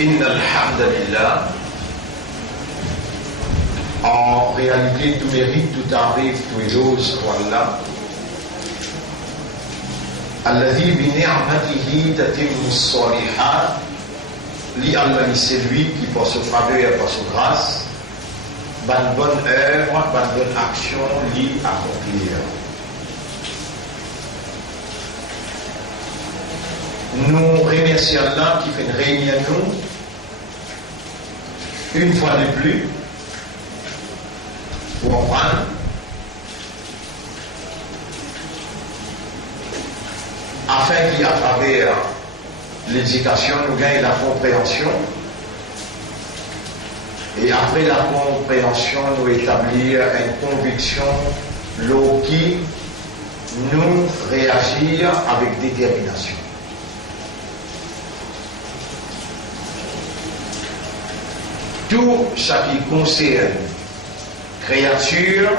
إن الحمد لله. En réalité, tout mérite, tout arrive, tout éloge pour Allah. الذي بنعمته تتم الصالحات. Li Allah, c'est lui qui, par sa faveur et par sa grâce, bonne œuvre, bonne action, lui accomplir. Nous remercions Allah qui fait une réunion une fois de plus pour apprendre afin qu'à travers l'éducation nous gagnons la compréhension et après la compréhension nous établir une conviction qui nous réagir avec détermination. Tout ce qui concerne créature,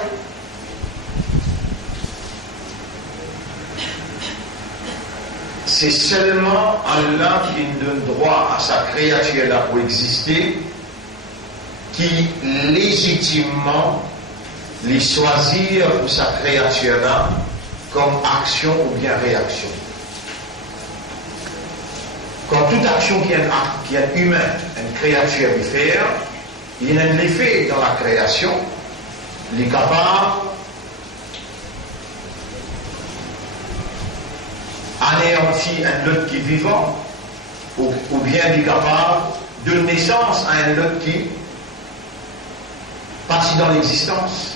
c'est seulement Allah qui donne droit à sa créature-là pour exister, qui légitimement les choisir pour sa créature-là comme action ou bien réaction. Quand toute action qui est humaine, une créature veut faire, il y a un effet dans la création, il est capable d'anéantir un autre qui est vivant, ou bien il est capable de naissance à un autre qui partit dans l'existence.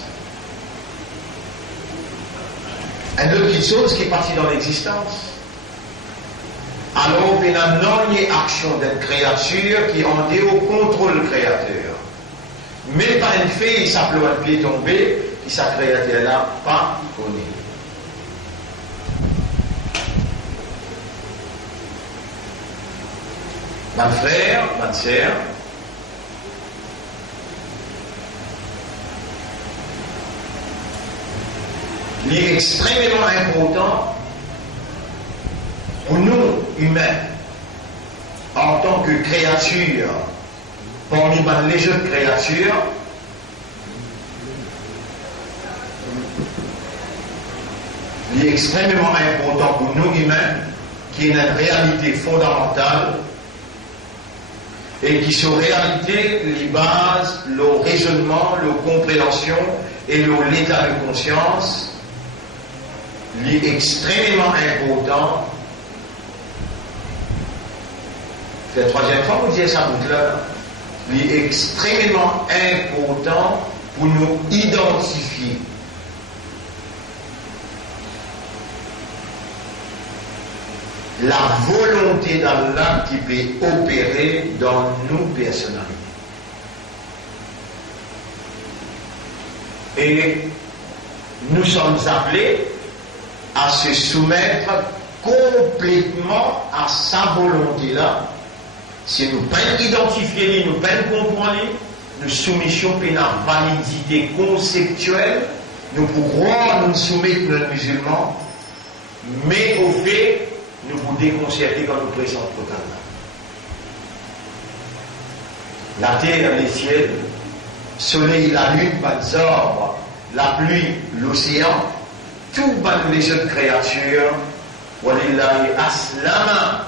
Un autre chose qui est parti dans l'existence. Alors, il y a une action d'une créature qui en est au contrôle créateur. Mais par un fait, il s'appelle un pied tombé, qui sa créature là pas connu. Mon frère, ma sœur, il est extrêmement important pour nous, humains, en tant que créatures, parmi les autres créatures, il est extrêmement important pour nous, humains, qui est une réalité fondamentale et qui, sur réalité, les bases, le raisonnement, la compréhension et l'état de conscience, il est extrêmement important. C'est la troisième fois que vous dites ça, là. Il est extrêmement important pour nous identifier la volonté d'Allah qui peut opérer dans nos personnalités. Et nous sommes appelés à se soumettre complètement à sa volonté-là. Si nous ne pouvons pas identifier, nous ne pouvons pas comprendre, nous soumission à une validité conceptuelle, nous pourrons nous soumettre nos musulmans, mais au fait, nous vous déconcerter quand nous présentons totalement. La terre, les ciels, le soleil, la lune, les arbres, la pluie, l'océan, tout les autres créatures, walillahi aslama.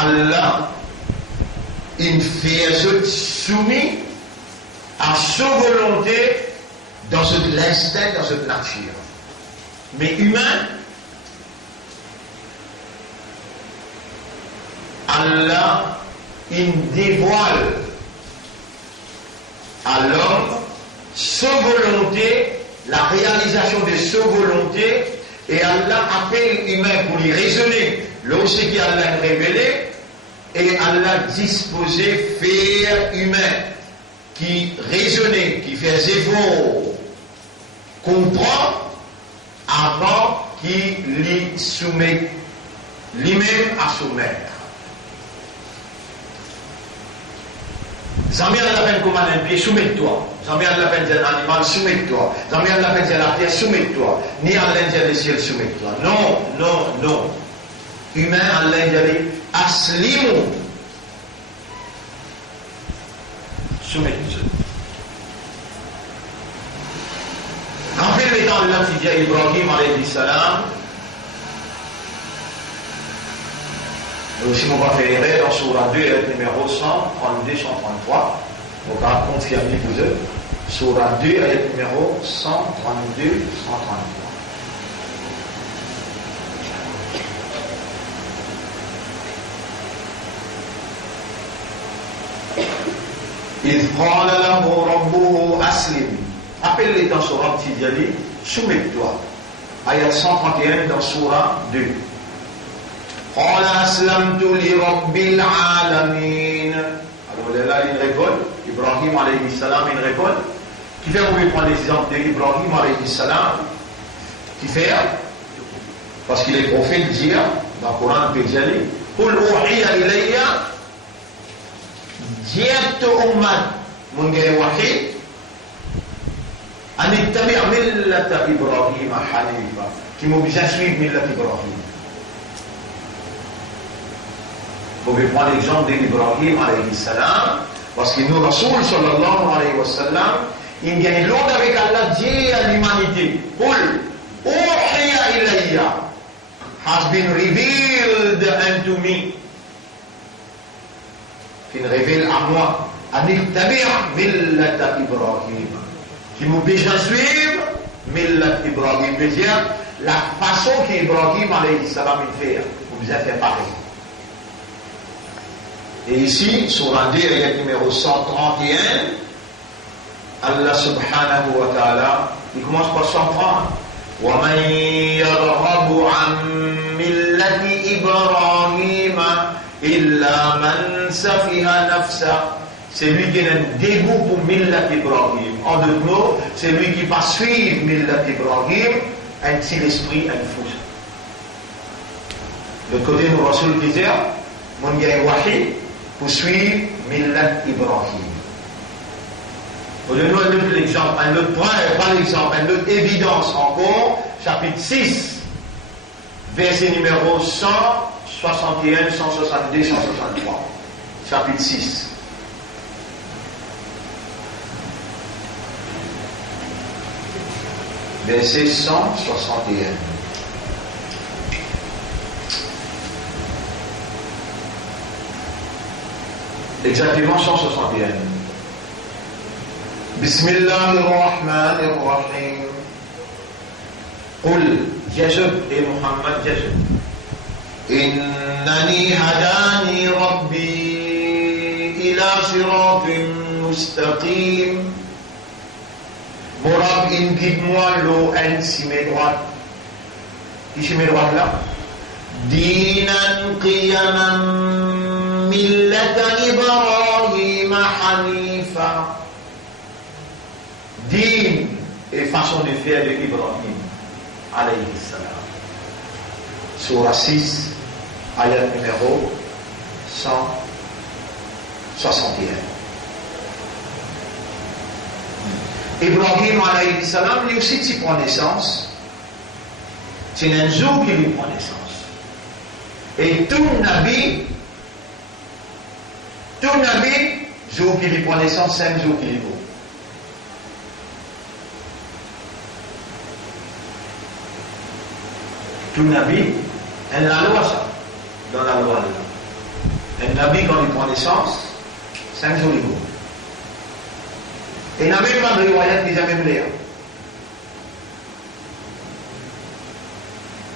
Allah, il fait soumis à sa volonté dans l'instinct, dans cette nature. Mais humain, Allah, il dévoile à l'homme sa volonté, la réalisation de sa volonté, et Allah appelle l'humain pour lui raisonner. Lorsque Allah a révélé, et Allah disposé faire humain qui raisonnait, qui fait efforts, comprend avant qu'il lui soumet lui-même à soumettre. Zamir la peine comme un pied, soumets-toi. Zamir la peine d'un animal, soumets-toi. Zamir la peine de la pierre, soumets-toi. Ni à l'intérieur du ciel, soumets-toi. Non, non, non. Humain, Allah dit, aslimu. Allah dit à Ibrahim alayhi salam, et aussi on va faire dans Surah 2, numéro 132-133, on va confirmer vous eux, Surah 2, numéro 132-133. إذ قال له ربه أسلم. Appelle-les dans Surah Tidjali, soumets-toi. Ayat 131 dans Surah 2. قال أسلمت لرب العالمين. Alors là, il répond, Ibrahim alayhi salam, il répond. Qui fait, on va prendre l'exemple d'Ibrahim alayhi salam. Qui fait, parce qu'il est prophète, dit dans le Coran Tidjali, قل أوحي إلي جئت أمة من غير وحي أن اتبع ملة إبراهيم حنيفا qui m'oblige à suivre ملة إبراهيم. Vous pouvez prendre l'exemple d'Ibrahim alayhi salam, parce que nous, Rasoul sallallahu alayhi wa sallam, il gagne l'ordre avec Allah, dit à l'humanité, قل أوحي إلي has been revealed unto me, qui me révèle à moi, qui m'oblige à suivre Millat Ibrahim, veut dire la façon qu'Ibrahim alayhi salam fait, m'oblige à faire pareil. Et ici, sur la ayat numéro 131, Allah subhanahu wa ta'ala, il commence par 130. وَمَنْ يَرْغَبُ عَنْ مِلَّةِ إِبْرَاهِيمَ إِلَّا مَنْ سَفِهَ نَفْسَهُ. C'est lui qui a un dégoût pour Millat Ibrahim. En d'autres mots, c'est lui qui va suivre Millat Ibrahim, un petit esprit, un fou. Le côté de Rasoul qui dit, mon gars wahi, pour suivre Millat Ibrahim. Pour donner un autre exemple, un autre point, pas l'exemple, une autre évidence encore, chapitre 6, verset numéro 161, 162, 163. Chapitre 6. Verset 161. Exactement 161. Bismillahirrahmanirrahim. قل جزب et Muhammad جزب إنني هداني ربي إلى صراط مستقيم. Mon Rab indique-moi l'eau ainsi mes droites. Qui c'est mes droites là? Dinan qiyaman millata Ibrahim hanifa. Din et façon de faire de Ibrahim alayhi salam. Surah 6, ayat numéro 161. Ibrahim alayhi salam, lui aussi, qui prend naissance, c'est un jour qui lui prend naissance. Et tout Nabi, jour qui lui prend naissance, c'est un jour qui lui vaut. Tout Nabi, elle a la loi ça, dans la loi là. Un Nabi, quand il prend naissance, c'est un jour qui vaut. Et il n'y a même pas de riwayat qui jamais voulu.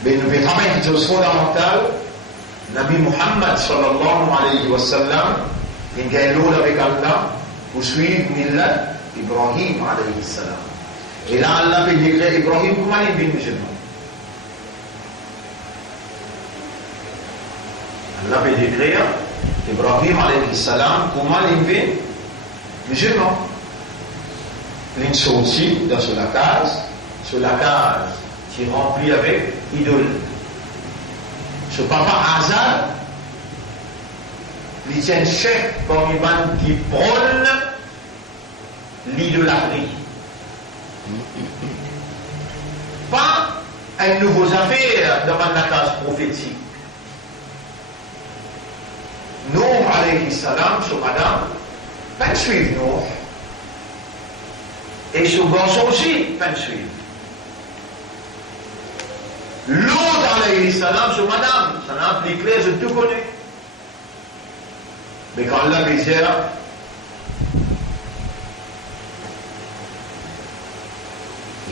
Mais nous devons travailler quelque chose fondamental. Nabi Muhammad sallallahu alayhi wa sallam, il gagne l'eau avec Allah pour suivre Millat Ibrahim alayhi salam. Et là, Allah peut déclarer Ibrahim comment il est musulman. Allah peut déclarer Ibrahim alayhi salam comment il est musulman. Une sortie dans la case qui est remplie avec idole. Ce papa Hazard, il tient chef comme Iman qui prône l'idolâtrie. Pas une nouvelle affaire dans la case prophétique. Nous, alayhi salam, sur madame, pas suivre nous. Et ce garçon aussi, pas de suivre. L'autre, alayhi salam, sur madame. Ça n'a plus clair, je tout connais. Mais quand Allah misère,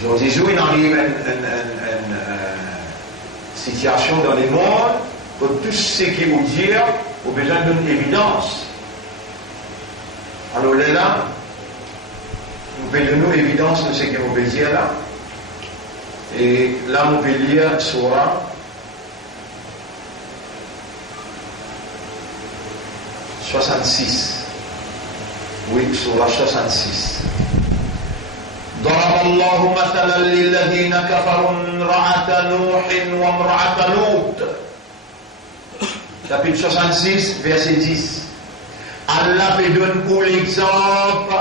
aujourd'hui, il arrive une situation dans le monde où tout ce qui vous dit a besoin d'une évidence. Alors là, nous faisons l'évidence de ce que vous pouvez dire là. Et là, nous pouvons lire Surah 66. Oui, Surah 66. ضرب الله مثلا للذين كفروا امرأة نوح وامرأة لوط. Chapitre 66, verset 10. Allah fait donner pour l'exemple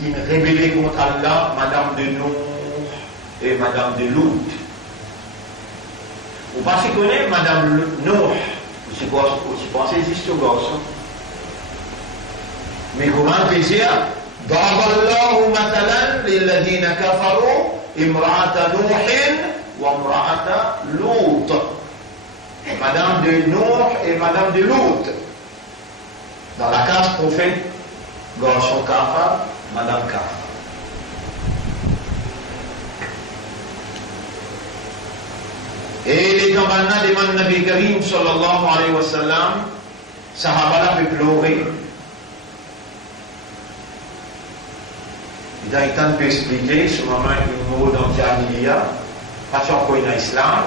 qui rébellé contre Allah, Madame de Nuh et Madame de Lut. Vous pensez connaître Madame Nuh? Vous pensez juste au garçon. Mais comment on peut dire ضرب الله مثلا للذين كفروا امرأة نوح وامرأة لوط. Madame de Nuh et Madame de Lut. Dans la case prophète, garçon Kafa, Madame Kafa. Et les camarades demandent Nabi Karim sallallahu alayhi wa sallam, Sahaba peut pleurer. Il a été un peu expliqué, ce moment, une mot dans Jahiliya, pas encore dans l'islam.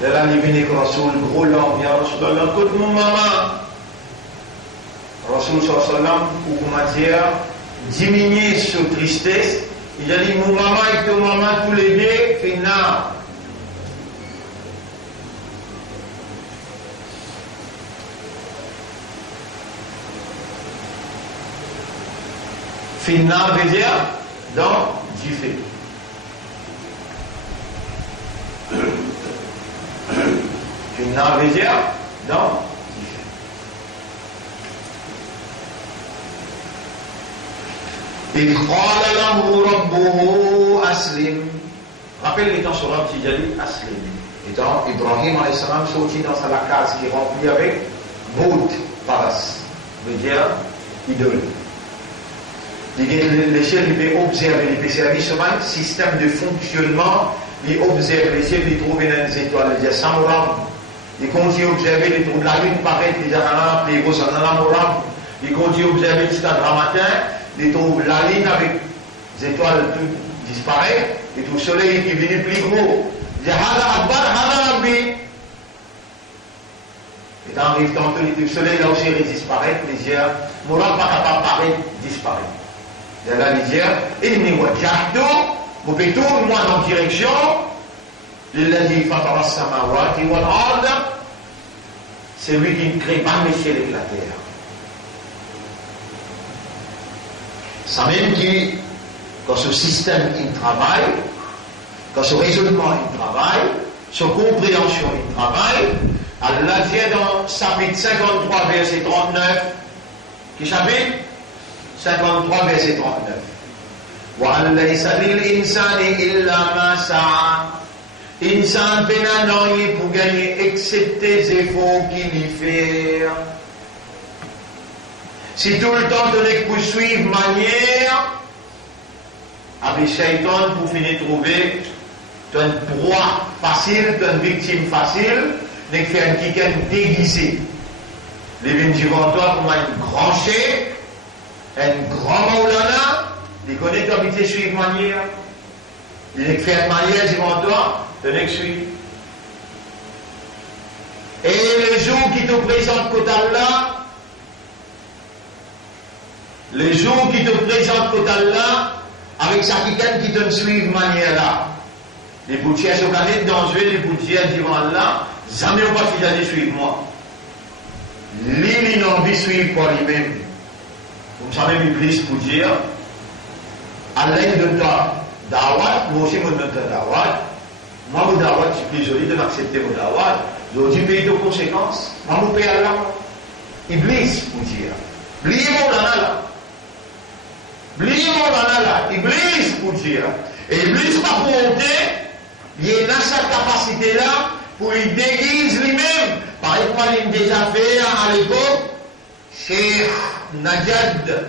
Là, il vient avec Rasoul, gros l'homme, il y a Rasoul, Allah, écoute mon maman. Rasoul sallallahu alayhi wa sallam, pour comment dire, diminuer cette tristesse, il a dit, mon maman et ton maman, tous les deux, finna. Finna veut dire dans du fait. Finna veut dire dans du fait. Il qala lahu rabbuhu aslim. Rappelle les temps sur un petit jali aslim. Étant Ibrahim alayhi salam sorti dans sa case qui est remplie avec Bout, paras. Veut dire idole. L'échelle, il peut observer, il peut servir sur un système de fonctionnement, il observe l'échelle, il trouve des étoiles, il y a 100 moram, il continue à observer, il trouve la lune paraître, il y a un peu de moram, il continue à observer jusqu'à grand matin, il trouve la ligne avec des étoiles toutes disparaître, et tout le soleil qui vient plus gros, il dit Hada Akbar, Hada Rabbi. Et dans le temps, le soleil là aussi il disparaît, les yeux, moram pas capable de paraître, disparaît. Il y a la lisière, et il vous pouvez tout, moi, dans la direction, c'est lui qui ne crée pas le ciel et la terre. Ça même qui, quand ce système il travaille, quand ce raisonnement il travaille, sa compréhension il travaille, Allah dit dans chapitre 53, verset 39, qui chapitre 53, verset 39. وَأَنْ لَيْسَ لِلْإِنسَانِ إِلَّا مَا سَعَى. Insan penanoye pour gagner, excepté les efforts qu'il y fait. Si tout le temps tu n'es pour suivre manière, avec Shaitan pour finir trouver, tu as une proie facile, tu as une victime facile, tu as fait un kiken déguisé. Les vendivanteurs comme un grand chef, un grand maulana, il connaît ton habitude de suivre manière. Il est fait une manière, divantoire, tu n'es que suivre. Et les jours qui te présentent côté Allah, les jours qui te présentent côté Allah, avec sa quicaine qui te suit de manière là. Les boutières sont canés dangereux, les boutières devant Allah, jamais on va finir de suivre moi. Lui, il n'a envie de suivre pour lui-même. Vous savez, l'Iblis pour dire, Allah il donne ta dawat, moi aussi, moi, je donne ta dawat. Moi, mon dawat, je suis plus joli de m'accepter mon dawat. J'ai dit, pays de conséquences. Moi, mon père Allah. Iblis pour dire. Bliez mon là. Bliez mon là. Iblis pour dire. Et Iblis pas pour monter, il a sa capacité là pour il déguise lui-même. Par exemple, il a déjà fait à l'époque, Cheikh Najad,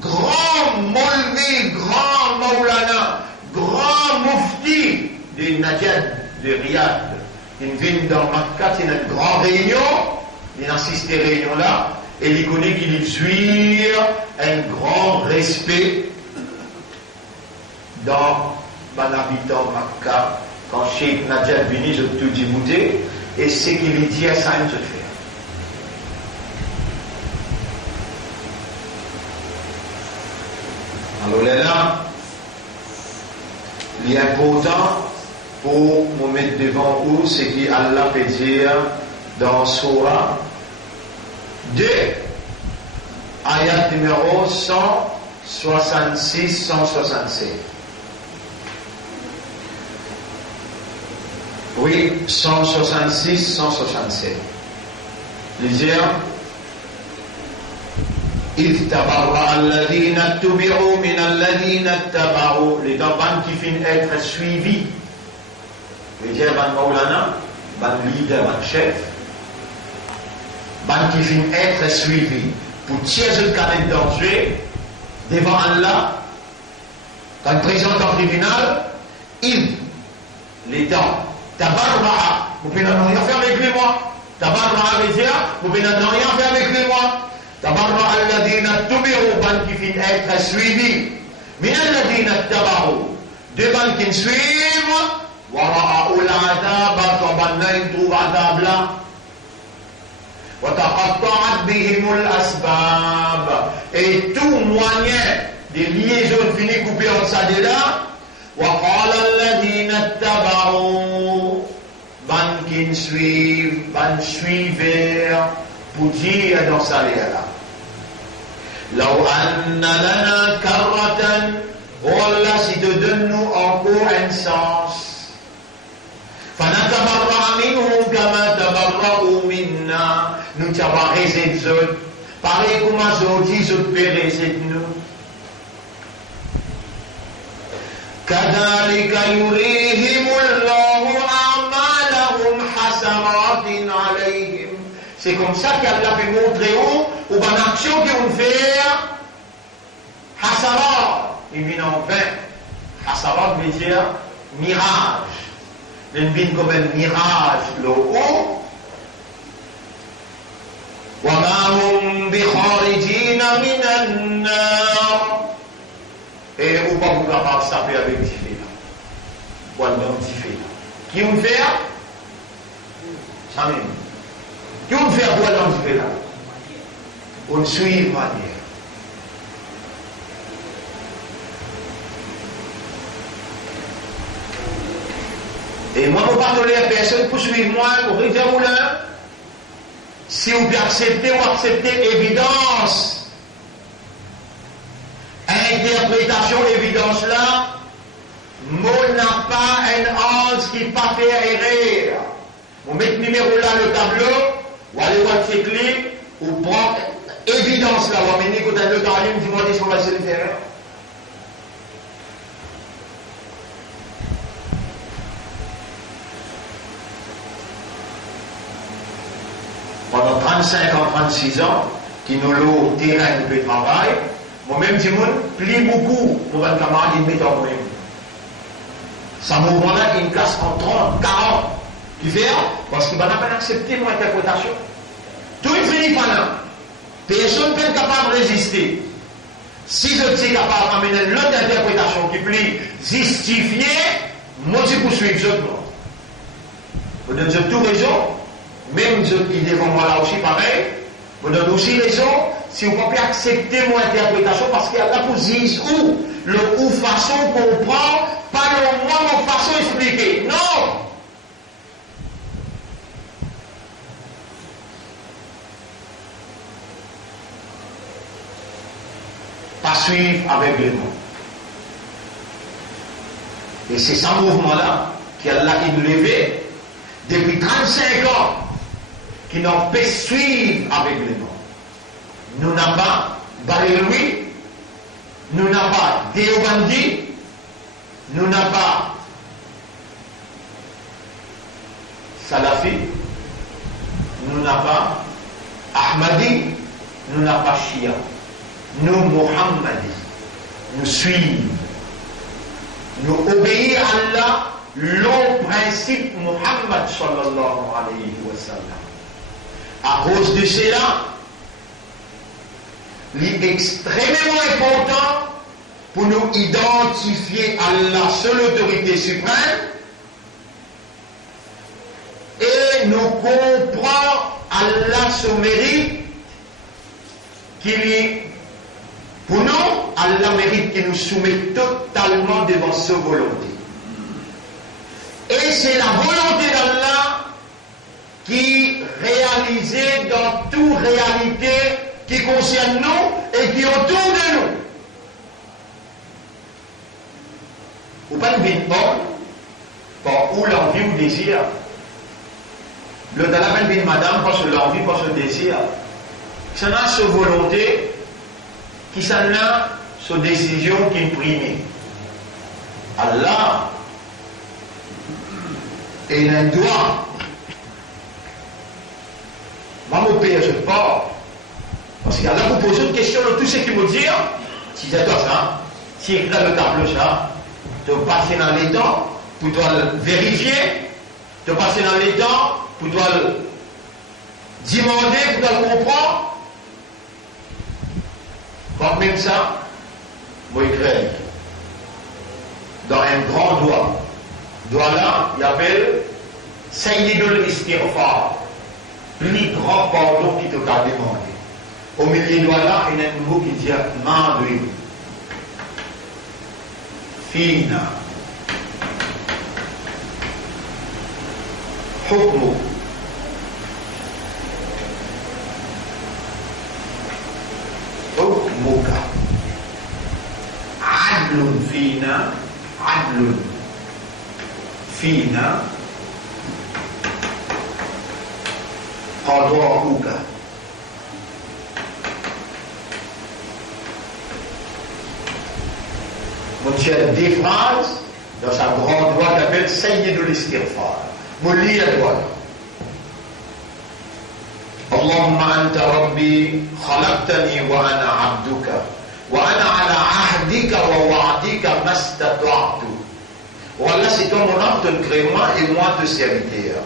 grand Molvi, grand Maulana, grand Mufti de Najad de Riyad. Il vient dans Makkah, c'est une grande réunion, il assiste à cette réunion là, et il connaît qu'il suit un grand respect dans l'habitant Makkah. Quand Cheikh Najad vient, je tout dis bouté, et c'est qu'il dit à ça, il se fait. Alors là, l'important pour me mettre devant vous, c'est qu'Allah peut dire dans Surah 2, ayat numéro 166-167. Oui, 166-167. Lisez. إذ تبرأ الذين اتبعوا من الذين اتبعوا. Les gens qui finissent être suivis. Les gens ban Maulana, ban leader, ban chef. Ban qui finissent être suivis. Pour tirer le carnet d'entrée devant Allah, quand il présente en tribunal, les temps. Tabarra, vous pouvez rien faire avec lui, moi. Tabarra veut dire, vous pouvez rien faire avec lui, moi. Tabarra alladhina tubi'u, ban qui finit être suivi. Min alladhina taba'u, deux ban qui suivent, wara'u l'adab, ban ils trouvent adab là. Wa taqatta'at bihimul asbab. Et tout moyen des liaisons finies coupées en ça de là. Wa qala alladhina taba'u, ban qui suivent, ban suivèrent, pour dire dans ça là. لو أن لنا كرة والله si te donne-nous encore un sens فنتبرأ منهم كما تبرأوا منا nous t'avons raisé de eux pareil comme aujourd'hui je peux raisé de nous كذلك يريهم الله أعمالهم حسرات عليهم. C'est comme ça qu'Allah fait montrer aux bonnes actions qu'on fait. Hasarat, il vient en vain. Hasarat veut dire mirage. Il vient comme un mirage, le haut. وَمَا هُمْ بِخَارِجِينَ مِنَ النَّارِ. Et on va vous capable de taper avec des filles. Voilà, des filles. Qui vous fait? Ça même. Qui on fait quoi dans ce là? On suit une manière. Et moi, je ne peux pas tolérer personne pour suivre moi, pour dire là, si vous pouvez accepter ou accepter évidence, interprétation évidence là, moi n'a pas un ange qui ne peut pas faire erreur. Vous mettez le numéro là, le tableau, ou allez voir ces clés, ou prendre évidence là, vous amenez quand le temps libre, vous demandez si on va se le faire. Pendant 35 ans, 36 ans, qui nous l'ont terrain de travail, moi-même, je me plie beaucoup pour un camarade, il met en moi-même. Ce mouvement-là, il casse en 30, 40. Tu fais, parce qu'il n'a pas accepté mon interprétation. Tout est fini par là. Personne ne peut être capable de résister. Si je suis capable d'amener l'autre interprétation qui plie justifiée, moi je poursuis les autres. Vous donnez tout raison, même ceux qui devant moi là aussi pareil, vous donnez aussi raison, si vous ne pouvez pas accepter mon interprétation, parce qu'il y a la position où, le ou façon comprendre, pas le moi, mon façon expliquer. Non! Pas suivre avec les mots. Et c'est ce mouvement-là qu'Allah a levé depuis 35 ans qui n'ont pas suivre avec les mots. Nous n'avons pas Baréloui, nous n'avons pas Déobandi, nous n'avons pas Salafi, nous n'avons pas Ahmadi, nous n'avons pas Shia. Nous, Muhammadi, nous suivons, nous obéissons à Allah, le principe Muhammad sallallahu alayhi wa sallam. À cause de cela, il est extrêmement important pour nous identifier Allah seule autorité suprême et nous comprendre Allah son mérite qu'il est pour nous, Allah mérite qu'il nous soumette totalement devant sa volonté. Et c'est la volonté d'Allah qui réalisée dans toute réalité qui concerne nous et qui est autour de nous. Ou pas une vie par où l'envie ou le désir. Le dalabel bin madame, parce que l'envie, parce que le désir. Ça n'a sa volonté, qui s'en a sa décision qui imprime. Allah est un droit. Moi, mon père, je pars. Parce qu'Allah vous pose une question de tout ce qu'il me dit. Si c'est toi ça, si il a le tableau ça, tu vas passer dans les temps pour toi le vérifier, tu vas passer dans les temps pour toi le demander, pour toi le comprendre. Quand même ça, moi écris dans un grand doigt. Doigt là, il appelle Sayyidul Istighfar, plus grand pardon qui te t'a demandé. Au milieu du doigt là, il y a un mot qui dit Madri, Fina, Hukmu. حكمك عدل فينا قضاؤك Mon cher des phrases dans sa grande voix qu'appelle Sayyidul Istighfar. Mon lit à droite. اللهم أنت ربي خلقتني وأنا عبدك وأنا على عهدك ووعدك ما استطعت. Voilà, c'est toi mon âme, te crée moi et moi te serviteur.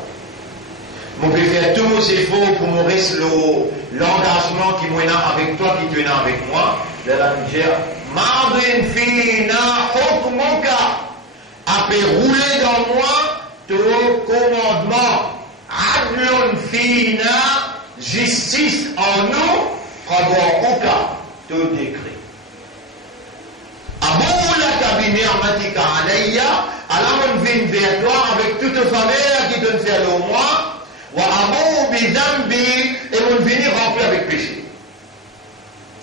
Je peux faire tous mes efforts pour me rester l'engagement qui m'est avec toi, qui tu es avec moi. La Niger, Madrin fina hukmuka, a fait rouler dans moi ton commandement. Adlun fina, justice en nous, qada'uka, te décret. Aboula kabini amatika alayya, alors on vient vers toi avec toute faveur qui donne faire au moi, wa abou bidambi, et on vient remplir avec péché.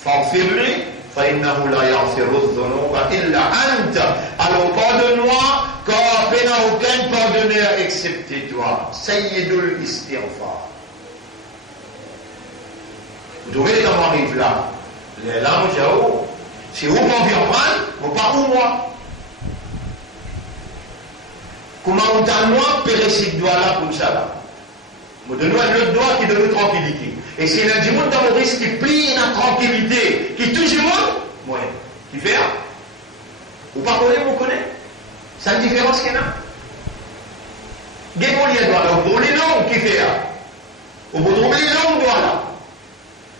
Faghfirli, fa innahu la yaghfiru dhunuba illa anta. Alors pardonne-moi, car il n'y a aucun pardonneur excepté toi. Sayyidul Istighfar. Vous trouvez comment on arrive là? Les larmes, si vous pouvez en prendre, vous pas pour moi. Comment on t'a moi pérécer le doigt là comme ça là? Vous donnez le doigt qui donne tranquillité. Et c'est l'un du monde dans le risque qui plie la tranquillité, qui touche le monde, ouais. Qui fait? Vous pas connaissez, vous connaissez? C'est la différence qu'il y a. Vous avez les doigts là, vous trouvez les longs qui fait? Vous trouvez les longs doigts là.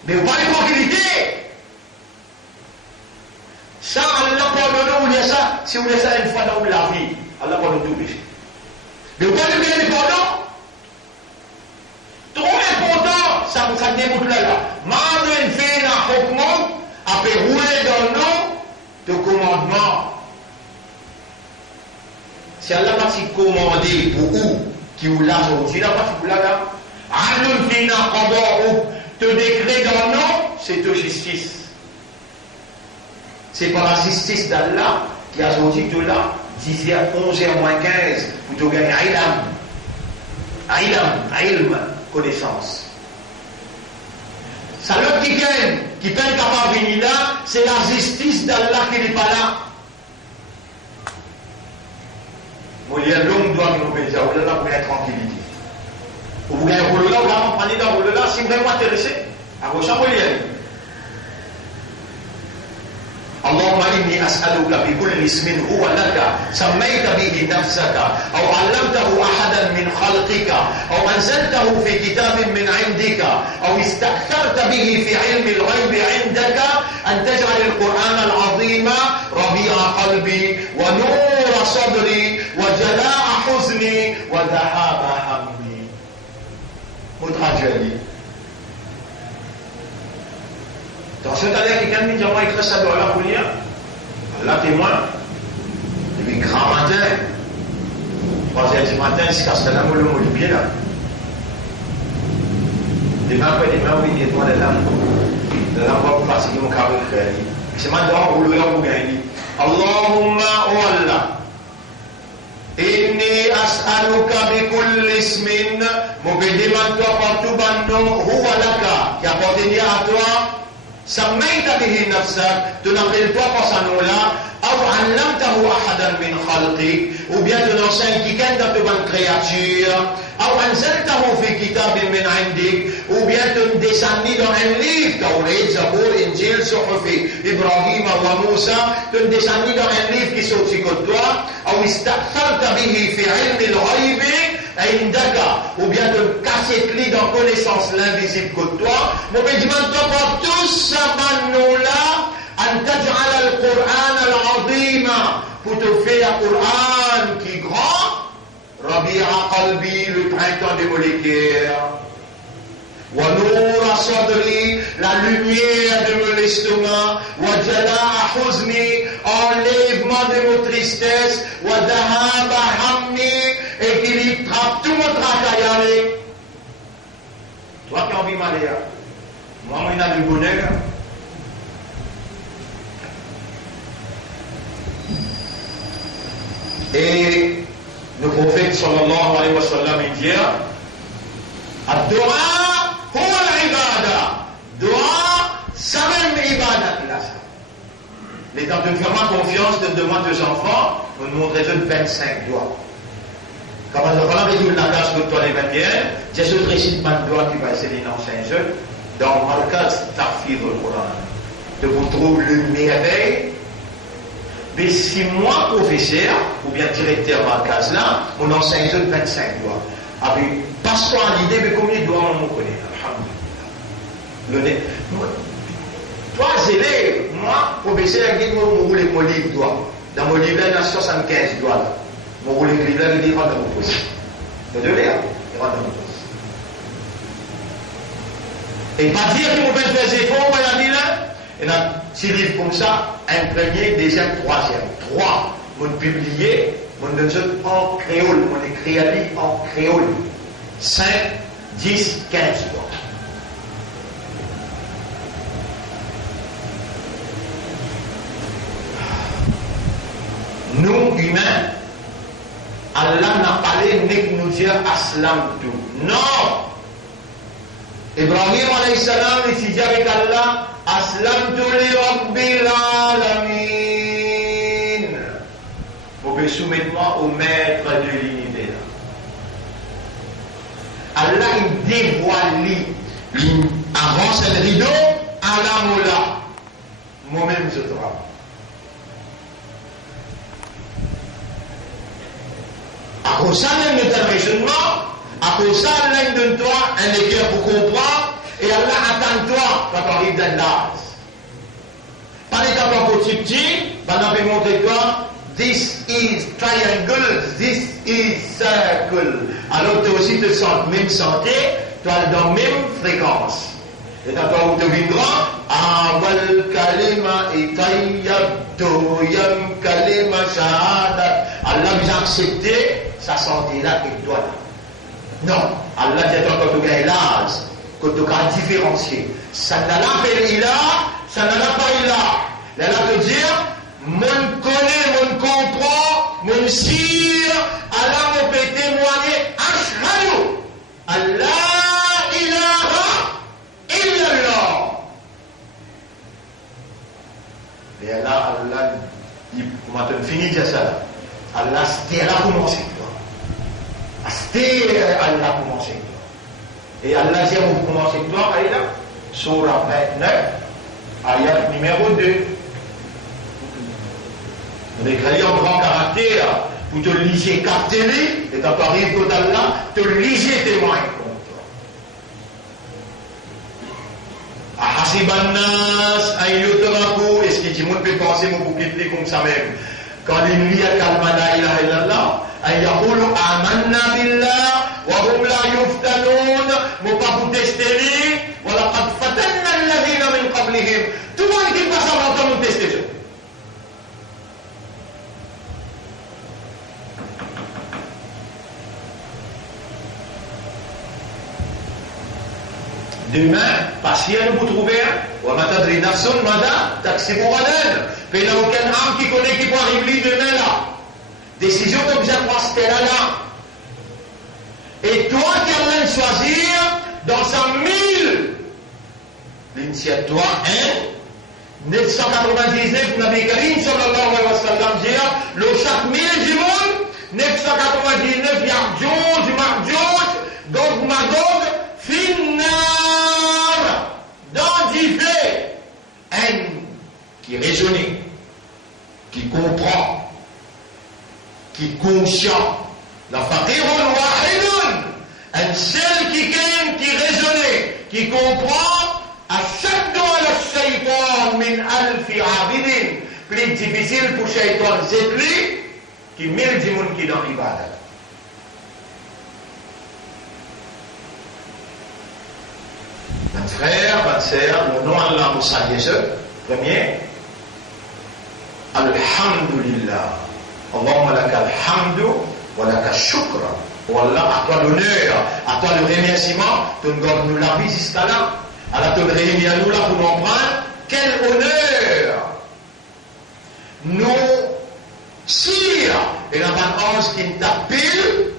Mais vous parlez de tranquillité. Ça, Allah pardonne, vous laissez ça, si vous laissez ça une fois dans la vie, Allah pardonne tout péché. Mais vous parlez de pardon. Trop important, ça démontre là. Madren fait la hukmon, après rouler dans nous, de commandement. Si Allah n'a pas commandé pour vous, qui vous l'a aujourd'hui, il n'a pas pour là, Adlun fina qada'uk, te décret dans nous, c'est ta justice. C'est par la justice d'Allah qui a sorti de là, 10h, 11h moins 15, pour te gagner ilm, connaissance. Ça l'autre qui peine capable de venir là, c'est la justice d'Allah qui n'est pas là. Vous voyez, l'homme doit nous obéir, vous là pour la tranquillité. Vous gagnez pour le là, vous allez prendre dans le là, si vous êtes intéressé, à vos chambres. اللهم إني أسألك بكل اسم هو لك سميت به نفسك أو علمته أحدا من خلقك أو أنزلته في كتاب من عندك أو استأثرت به في علم الغيب عندك أن تجعل القرآن العظيم ربيع قلبي ونور صدري وجلاء حزني وذهاب همي. مترجمة. Dans ce cas-là, quelqu'un me dit, moi, écrit ça dans la folie, là, témoin, depuis grand matin, 3h du matin, jusqu'à ce que là, le mot du pied, là. Demain, oui, et toi, là, là, pour passer mon carreau, c'est maintenant, où le là, vous gagnez. Allahumma wa Allah. Inni as'aluka bi kulli ismin, mon bédément, toi, partout, bandon, huwa laka, qui appartenait à toi. سميت به نفسك تنقل toi par ce nom-là أو علمته أحدا من خلقك ou bien tu l'enseignes quelqu'un de bonne créature أو أنزلته في كتاب من عندك ou bien tu descends dans un livre Tawreed, Zabour, Injil, Suhuf Ibrahim ou Moussa tu descends dans un livre qui sortit de toi أو استأثرت به في علم الغيب عندك ou bien de casser clé dans connaissance l'invisible que toi mon bédiment toi tout ça là أن تجعل القرآن العظيم pour te faire un Coran qui est grand ربيع قلبي le printemps de mon cœur ونور صدري la lumière de mon estomac وجلاء حزني enlèvement de mon tristesse وذهاب همي et qu'il y trappe tout mon travail. Toi qui as envie de m'aller, moi, il y a du bonheur. Et le prophète sallallahu alayhi wa sallam dit Ad-Dua huwa al-ibada. Dua, ça même ibada qu'il a ça. Les temps de vraiment confiance de demande aux enfants, nous nous montrons 25 doigts. Quand on a résolu la classe pour toi les 21, j'ai ce récit de doigt qui va essayer d'enseigner dans Markaz Tafir al-Quran. De vous trouver le merveille. Mais si moi, professeur, ou bien directeur Markaz là, on enseigne 25 doigts. Avec passe-toi à l'idée, mais combien de doigts on connaît? Alhamdulillah. Toi, zélé, moi, professeur, dis-moi, vous voulez mon livre doigt. Dans mon livre, il y a 75 doigts là. Mon rouler il dit rentre dans mon poste. C'est de l'air, il rentre dans mon poste. Et pas dire qu'on peut faire des efforts, on a dit là, il y a un petit livre comme ça, un premier, deuxième, troisième. 3, on publié, on donne en créole, on écrit à lui en créole. 5, 10, 15 doigts. Nous, humains, Allah n'a pas les nous dire aslam tout. Non! Ibrahim alayhi salam, il dit avec Allah, aslam tout li rabbil alamin. Vous pouvez soumettre moi au maître de l'univers. Allah, il dévoile, il avance le rideau, Allah moula. Moi-même, je travaille. À cause de ça, même de raisonnement, à cause de ça, l'un de toi, un équerre pour comprendre, et Allah attend toi quand tu arrives dans l'âge. Pas les tables pour petit, pendant que montrer toi, this is triangle, this is circle. Alors que tu aussi te sens même santé, tu es dans la même fréquence. Et quand tu deviendras, Awal kalima itayyabtu yam kalima shahadat. Allah vous a accepté sa santé là et toi là. Non, Allah dit quand tu gagnes l'âge, quand tu as différencié. Ça n'a pas il a, ça n'a pas il a. Là te dire, mon connaît, mon comprend, mon sire, Allah me peut témoigner, ashhadu, Allah ilaha illallah. Et là, Allah, il m'a fini de dire ça. Allah, c'était là pour commencer. Allah a commencé toi. Et Allah dit, vous commencez toi, allez là, Surah 29, ayat numéro 2. On écrit en grand caractère, pour te liser capter, et quand tu arrives côté d'Allah, te liser témoin contre toi. Ahasibannas, ayyutaraku, est-ce que tu peut penser mon bouquet comme ça même? Quand il lit à kalma la ilaha illallah, ayyaqulu amanna billah, wa hum la yuftanoun, mon pas vous tester, wa laqad fatanna alladhina min qablihim. Tout le monde qui passe avant toi nous tester ça. Demain, patient vous trouvez, wa matadri nafsun mada taksibu ghadan. Mais il n'y a aucun âme qui connaît qui peut arriver demain là. Décision comme ça, c'était là. Et toi qui as choisir dans 100 000, l'initiative 1, 999, Nabi Karim sallallahu alayhi wa sallam dit, le chaque 1000 du monde, 999, Yarjouj, Marjouj, Gog Magog, Finnar, dans d'Ifé, un qui raisonne, qui comprend, qui est conscient. La faqirun wahidun, un seul qui raisonne, qui comprend, ashaddu ala shaytan min alfi abidin. Plus difficile pour shaytan c'est lui qui 1000 du monde qui est dans l'ibadat. Mes frères, mes sœurs, le nom d'Allah vous salue ce premier. Alhamdulillah. Allahumma laka alhamdu wa laka shukra. Oh Allah, à toi l'honneur, à toi le remerciement, tu nous la vie jusqu'à là. Alors tu nous réunis à nous là pour nous prendre. Quel honneur! Nous, sire, et la bonne ange qui t'appelle,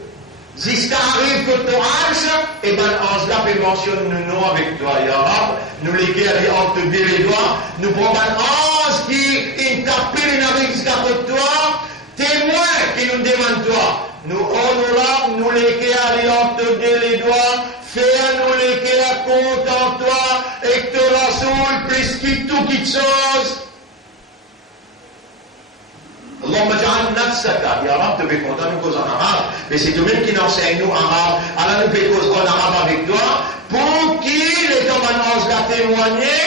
jusqu'à arrive que tu âges, et ben ange là, il mentionne nous avec toi, ya Rab, nous les guerriers entre les doigts, nous prenons un ange qui t'appelle, il arrive jusqu'à toi, témoin qui nous demande toi. Nous honorons, nous les guerriers entre les doigts, fais-nous les guerriers contre toi, et que tu rassoules plus que tout qui chose. Allahumma ja'al nafsaka, ya Rab, tu peux compter nous cause en arabe, mais c'est toi-même qui nous enseigne nous arabe, alors nous peux cause en arabe avec toi, pour qu'il les commandants la témoigner,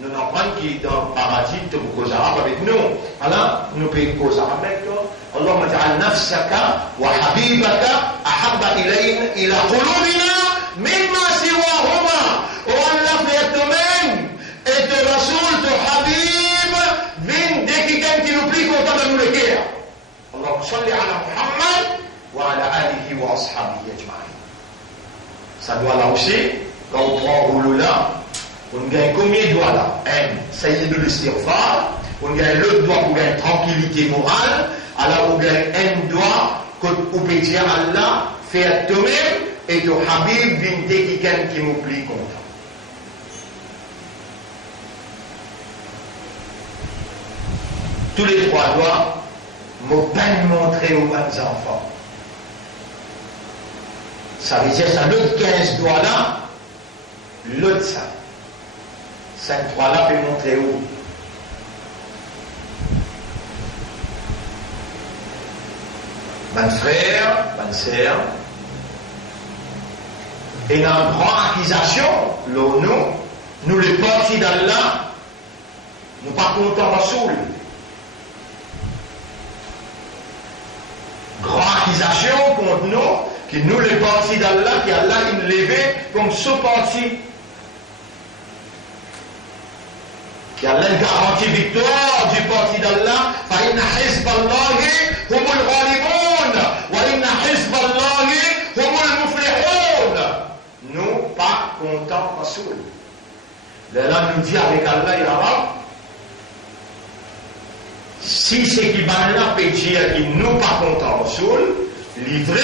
nous n'en prenons qui dans le paradis, tu peux cause arabe avec nous, alors nous pouvons cause arabe avec toi. Allahumma ja'al nafsaka wa habibaka ahabba ilayna ila qulubina mimma siwahuma. Oh Allah, fais toi-même, et te rasoul, te habib, vin dès qui nous plie content de nous le guerre. Allahumma salli ala Muhammad wa ala alihi wa ashabihi ajma'in. Ça doit là aussi, quand on prend rouleau là, on gagne combien de doigts là? Un, sayyidul istighfar, on gagne l'autre doigt pour gagner tranquillité morale, alors on gagne un doigt, qu'on peut dire Allah, fais toi-même, et ton habib vin dès qui nous plie content. Tous les trois doigts m'ont bien montré aux bonnes enfants. Ça veut dire ça, l'autre 15 doigts là, l'autre ça. 5 doigts là peut montrer où. Mes frères, mes sœurs, et dans une grande accusation, nous les partis d'Allah, nous pas contents Rasoul. Grande accusation contre nous, qui nous les partis d'Allah, qui Allah il levé comme ce parti. Qui Allah garantit victoire du parti d'Allah, فَإِنَّ حِزْبَ اللَّهِ هُمُ الْغَالِبُونَ وَإِنَّ حِزْبَ اللَّهِ هُمُ الْمُفْلِحُونَ. Nous, pas contents, Rasoul. Là, nous dit avec Allah, ya Rab, si c'est qui va là peut dire qu'il nous pas content Rasoul, livré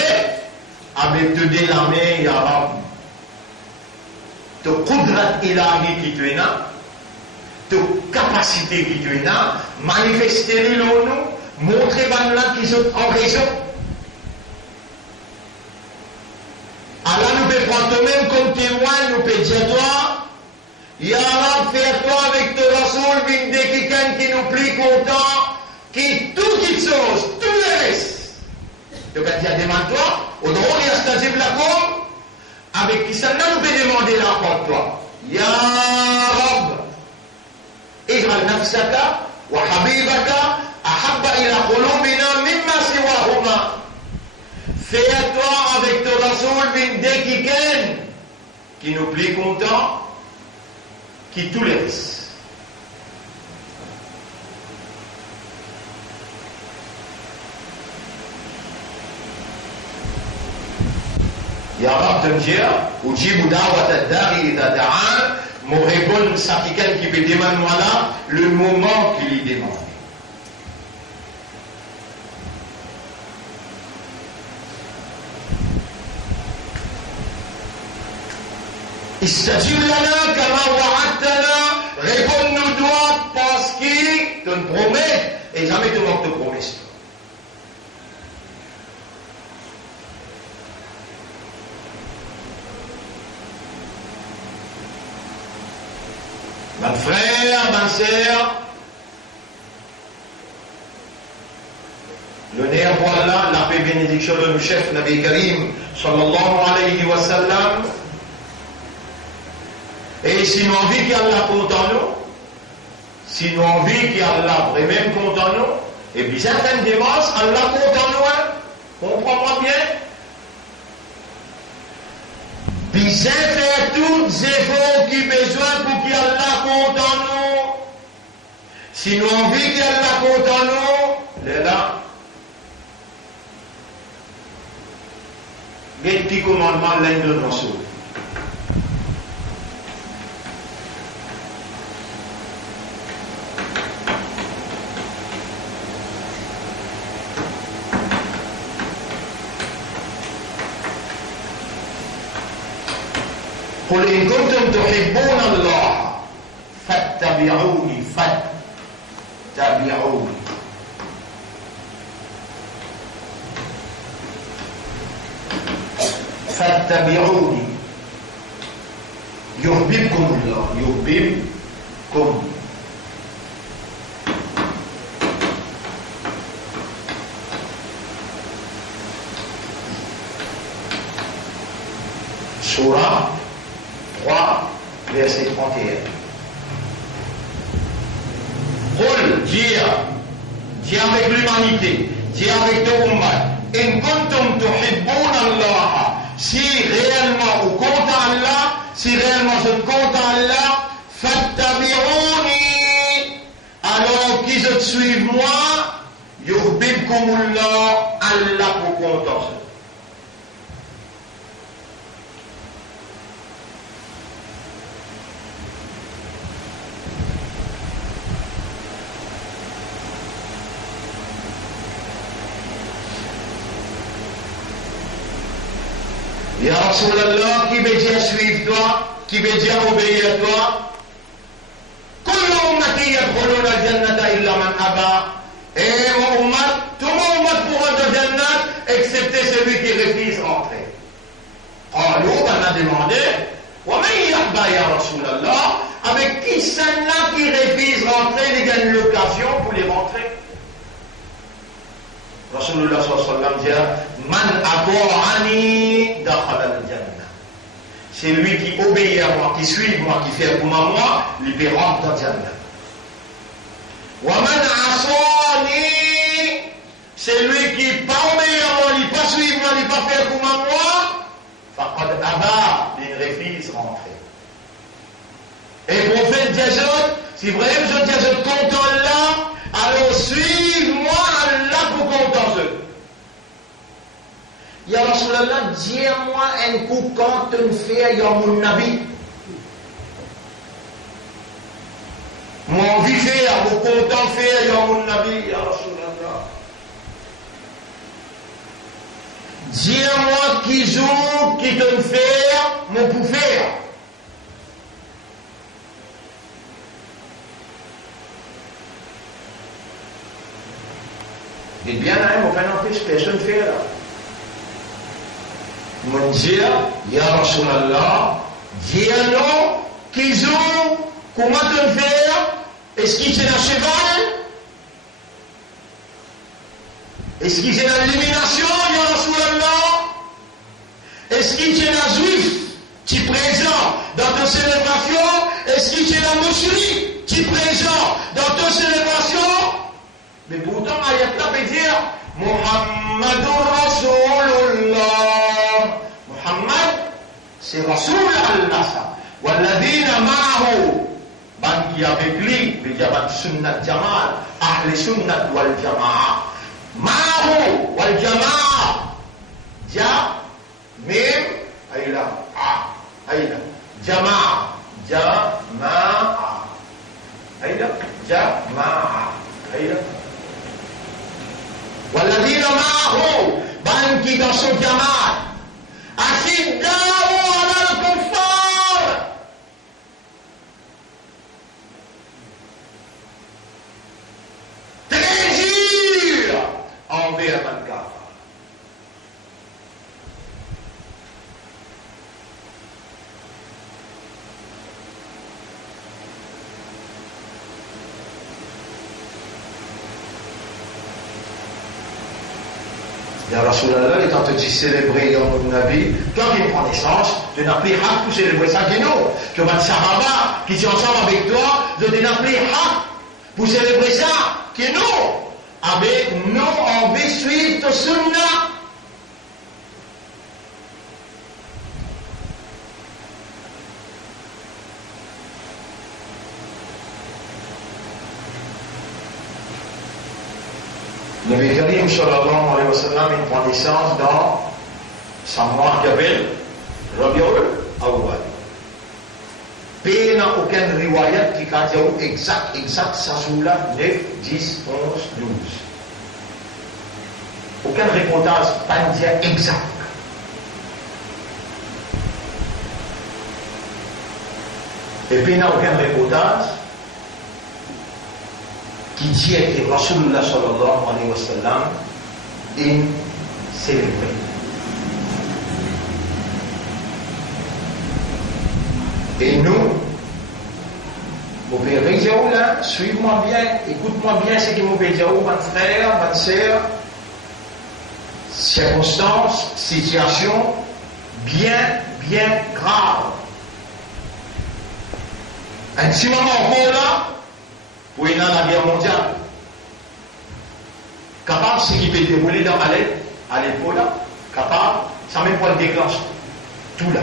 avec te délamer, ya Rab, te qudrat ilahi qui tu es là, te capacité qui tu es là, manifester nous, montrer là qu'ils sont en raison. prends toi-même comme témoin, nous peut dire toi, Ya Rab, fais-toi avec ton Rasoul, bin de quelqu'un qui nous plie content, qui tout qui chose, tout le reste. Donc, il y a demande-toi, au droit, il y a c'est-à-dire la com, avec qui ça nous peut demander la contre toi. Ya Rab, اجعل نفسك وحبيبك أحب إلى قلوبنا مما سواهما. Fais-toi avec ton Rasoul bin Dekiken qui nous plie content, qui tout les reste. Ya Rab Tanjir, ujibu da'wat ad-dari idha da'an, mon répondre ça quelqu'un qui peut demander voilà le moment qu'il y demande. استجب لنا كما وعدتنا, réponds-nous droit parce qu'il te promet et jamais te manque de promesse. Mon frère, ma sœur, l'honneur voilà, la paix bénédiction de nos chefs, Nabi Karim, sallallahu alayhi wa sallam. Et si nous envie qu'Allah compte en nous, si nous envie qu'Allah vraiment compte en nous, et puis certaines démarches, Allah compte en nous, hein? Comprends-moi bien. Puis c'est faire tous les efforts qui besoin pour qu'Allah compte en nous. Si nous envie qu'Allah compte en nous, il est là. Les petits commandements, l'un de nos sauts. قل إن كنتم تحبون الله فاتبعوني فاتبعوني يحببكم الله يحببكم. Surah 3, verset 31. Qul, dis avec l'humanité, dis avec ton ummat, in kuntum tuhibbuna Allah, si réellement vous comptez Allah, si réellement je compte Allah, fattabi'uni, alors qui se suivent moi, yuhbibkumullah, Allah pour compter. Ya Rasulallah, qui veut dire suivre toi, qui veut dire obéir à toi. Kullu ummati yadkhuluna al-jannata illa man aba. Et mon ummat, tout mon ummat pourra de jannat, excepté celui qui refuse rentrer. Alors, on a demandé, wa man yahba ya Rasulallah, avec qui celle-là qui refuse rentrer, il y a une location pour les rentrer. Rasulullah sallallahu alayhi wa sallam dit Man ato'ani dakhala al-jannah. C'est lui qui obéit à moi, qui suit moi, qui fait comme à moi, il peut rentrer dans le jannah. Wa man asani, c'est lui qui pas obéit à moi, il pas suivre moi, il pas faire comme à moi, faqad aba, il refuse rentrer. Et le prophète dit si vraiment je dis je content là, alors suive-moi Allah pour content eux. Ya Rasulallah, dis-moi un coup quand tu me fais ya mon nabi. Moi envie faire, vous content faire ya mon nabi, ya Rasulallah. Dis-moi qui joue, qui te fait, mon pour faire. Et bien, on va n'empêcher personne de faire là. me dire, Ya Rasulallah, dis-nous qu'ils ont, comment te faire, est-ce qu'ils ont un cheval? Est-ce qu'ils ont l'élimination, Ya Rasulallah? Est-ce qu'ils ont un juif qui est présent dans ta célébration? Est-ce qu'il y a un musulman qui est présent dans ta célébration? Mais pourtant, ayat là veut dire Muhammadur Rasulullah. Muhammad, c'est Rasul Allah ça. Walladina ma'ahu. Ban qui avec lui, veut dire ban sunnat jamal, ahli sunnat wal jama'a. Ma'ahu wal jama'a. Ja, mim, aïla, aïla, jama'a. Jama'a. Aïda, jama'a. Aïda. Walladina ma'ahu, ban qui dans son jama'a. Ashidda'u ala al-kuffar. Très dur envers al-kafar. Ya Rasulallah est en train de célébrer Yom Nabi. Quand il prend naissance, de n'appeler Hak pour célébrer ça que nous. Que votre Sahaba qui sont ensemble avec toi, de n'appeler Hak pour célébrer ça que nous. Avec nous, on veut suivre le Sunnah. Le Nabi Karim sallallahu alayhi wa sallam il prend naissance dans sa mois qu'appelle Rabiul Awwal. Il n'y a aucune riwayat qui a dit exact, ça sous là 9, 10, 11, 12. Aucun reportage pas dire exact. Et puis il n'y a aucun reportage qui dit que Rasulullah sallallahu alayhi wa sallam est célébré. Et nous, mon père Béziaou là, suive-moi bien, écoute-moi bien ce que mon Béziaou, mon frère, ma soeur, circonstances, situation bien grave. Un petit moment encore là, pour aller dans la guerre mondiale. Capable, ce qui peut dérouler dans ma lettre, à l'épaule là, capable, ça même pas le déclenche. Tout là.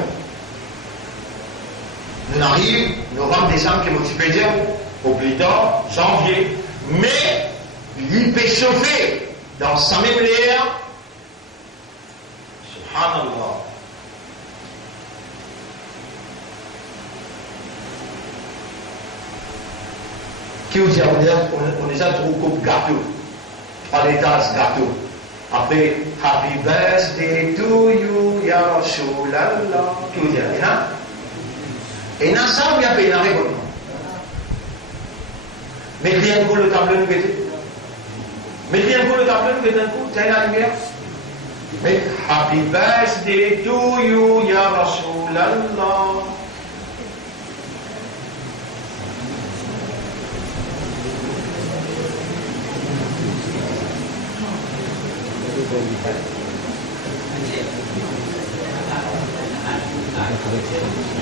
On arrive, novembre, décembre, qui est dire, au plus tard, janvier. Mais, il peut chauffer dans sa même l'air. Subhanallah. Qui vous dit, on les a trouvés comme gâteau. 3 étages gâteau. Après, Happy birthday to you, Ya Rasulallah. Qui vous dit, hein? Et dans ça, il y a payé la récolte. Mettez un coup le tableau, nous mettez. Mettez un coup le tableau, nous mettez un coup. Tiens la lumière. Mais Happy birthday to you, Ya Rasulallah.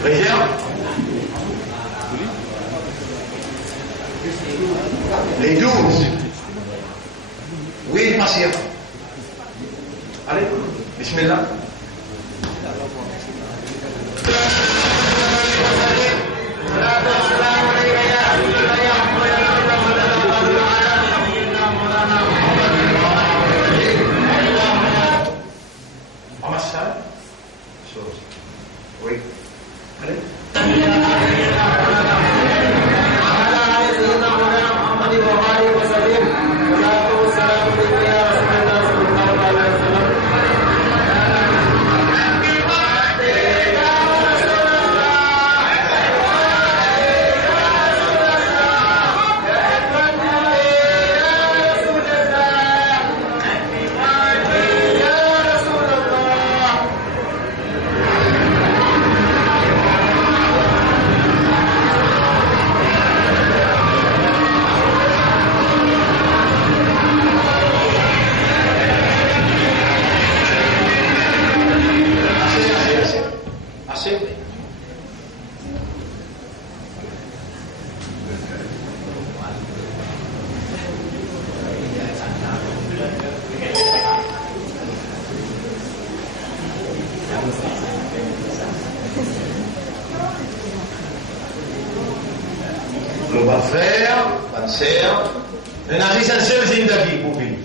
Réserve. Les 12. Oui, passez. Allez, bismillah. Oui. Allez. accepté. Le va faire, va faire, le nazi c'est le seul zindagi pour vivre.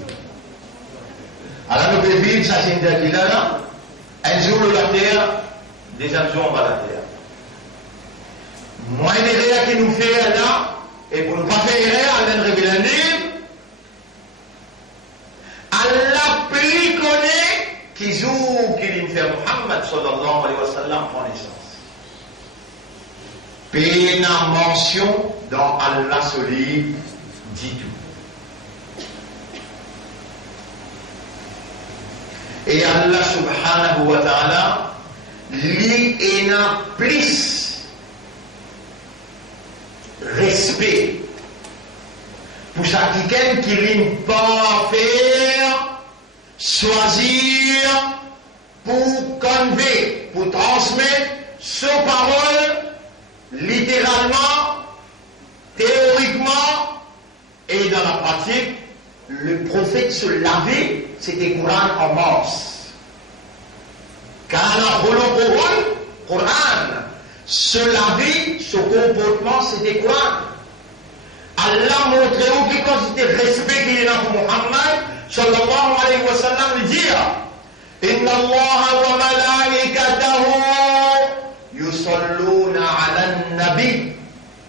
Alors nous pouvons vivre sa zindagi là, un jour la terre, des autres jours on va la terre. Moi, les réels qui nous fait là, et pour ne pas faire erreur, on révèle un livre, Allah prie connaît qui joue qu'il fait Muhammad sallallahu alayhi wa sallam en naissance. Pena mention dans Allah solide dit tout. Et Allah subhanahu wa ta'ala lui en plus respect pour ça quelqu'un qui n'a pas faire choisir pour convaincre, pour transmettre sa parole littéralement, théoriquement et dans la pratique. Le prophète se lavait, c'était Coran en masse. Kana Coran, se laver, ce comportement, c'était Coran. Allah montrait où que quand c'était respect qu'il y a pour Muhammad, sallallahu alayhi wa sallam, lui dire Inna Allah wa malaikatahu yusalluna ala nabi.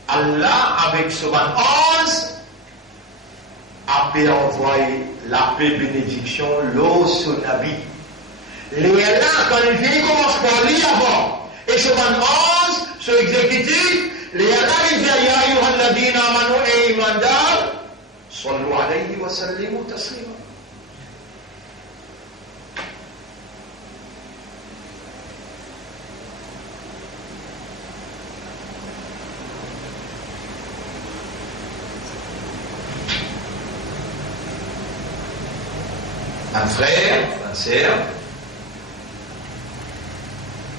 Allah, avec ce 11, a envoyé la paix bénédiction, l'eau sur Nabi. Les là, quand il finit, commence par lui avant. Et ce 11, ce exécutif, les là, il dit Ya ayyuhal ladina amanu et imandar, sallu alayhi wa sallimu taslima. Un frère, une sœur,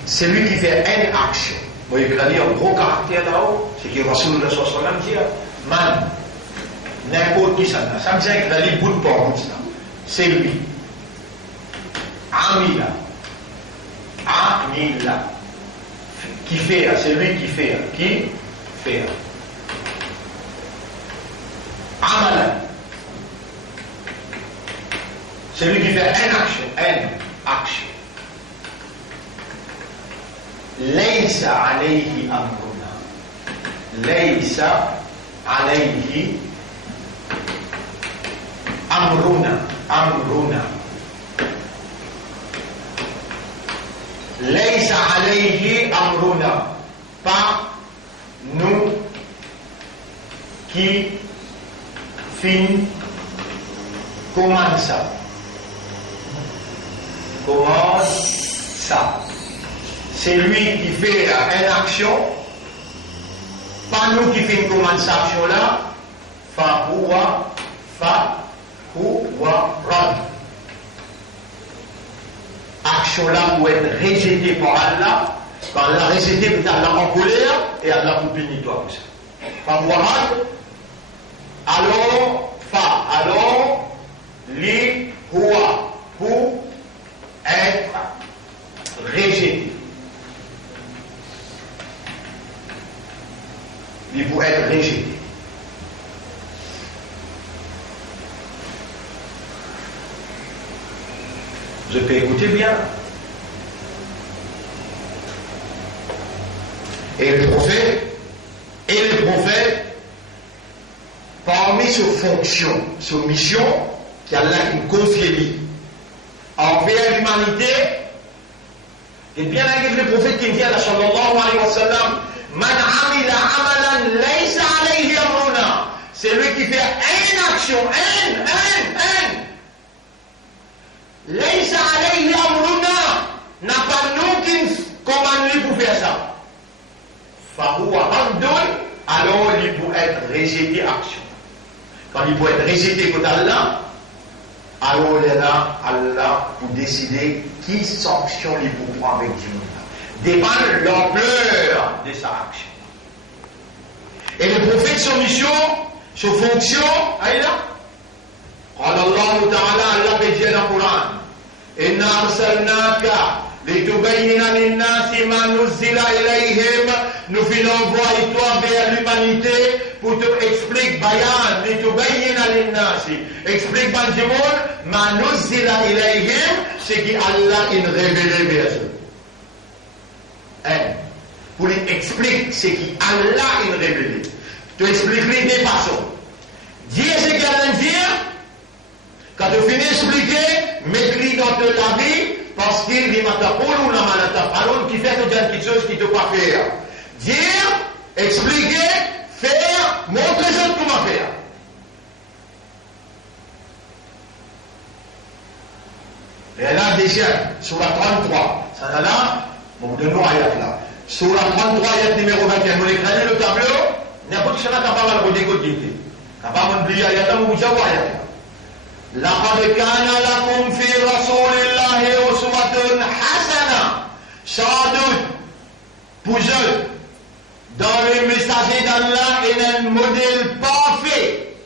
c'est lui qui fait une action. Moi, il a dit un gros caractère là-haut, c'est que Rasulullah sallallahu alayhi wa sallam dit man, n'importe qui ça me dit qu'il a dit bout de porte, c'est lui. Amila. Qui fait, c'est lui qui fait. Qui fait. Amala. C'est lui qui fait une action. Laysa alayhi amruna. Laysa alayhi amruna. Laysa alayhi amruna. Pas nous qui fin comment ça. Comment ça? C'est lui qui fait une action, pas nous qui faisons comment cette action-là. Fahuwa rad. Action-là pour être rejetée par Allah, quand Allah rejetée, peut-être Allah en colère, et Allah vous punit toi pour ça. Fahuwa rad. Alors, li huwa, pour être rejeté. Il faut être rejeté. Je peux écouter bien. Et le prophète, parmi ses fonctions, ses missions, qu'Allah nous confie envers l'humanité, et bien avec le prophète qui dit à la sallallahu alayhi wa sallam, Man amila amalan laysa alayhi amruna. C'est lui qui fait une action, laysa alayhi amruna. N'a pas nous qui commande lui pour faire ça. Fahuwa raddun, alors il peut être rejeté action. Quand il peut être rejeté contre Allah, alors là, Allah pour décider qui sanction il peut prendre avec Dieu. dépend l'ampleur de sa action. Et le prophète, son mission, sa fonction, aïe قال الله تعالى الله بيجي القرآن إنا أرسلناك لتبين للناس ما نزل إليهم. Nous filons envoyer toi vers l'humanité pour te expliquer bayan لتبين للناس explique ban du monde ما نزل إليهم ce qui Allah il révélé vers eux. Pour lui expliquer ce qui Allah il révélé. Tu expliques des façons. Dire ce qu'il a à dire. Quand tu finis d'expliquer, mets-le dans ta vie, parce qu'il dit ou la malata qui fait quelque chose qui ne peut pas faire. Dire, expliquer, faire, montrer les autres comment faire. Et là, déjà, sur la 33, ça là, bon, de nous, ayat là. Sur la 33, ayat numéro 21, vous l'écranez le tableau, n'importe qui n'est pas capable de décoder. Capable d'oublier ayat là, vous vous ayat. لقد كان لكم في رسول الله أسوة حسنة. Sans doute, pour eux, dans le messager d'Allah, il y a un modèle parfait.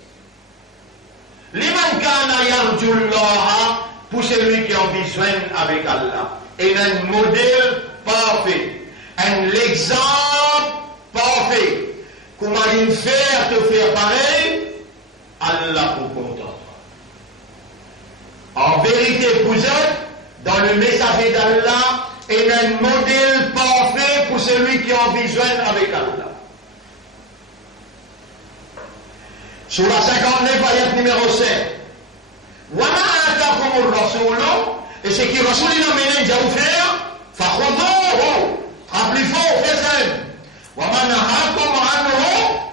Liman kana yarjullah, pour celui qui a besoin avec Allah. Il y a un modèle parfait. Un exemple parfait. Comment il fait te faire pareil? Allah pour content. En vérité, vous êtes dans le messager d'Allah et un modèle parfait pour celui qui a besoin avec Allah. Sur la 59, ayat numéro 7. Wa ma atakum ar-rasul, et ce qui Rasoul a mené à vous faire, fakhudhuhu, rappelez-vous, faites-le. Wa ma nahakum anhu,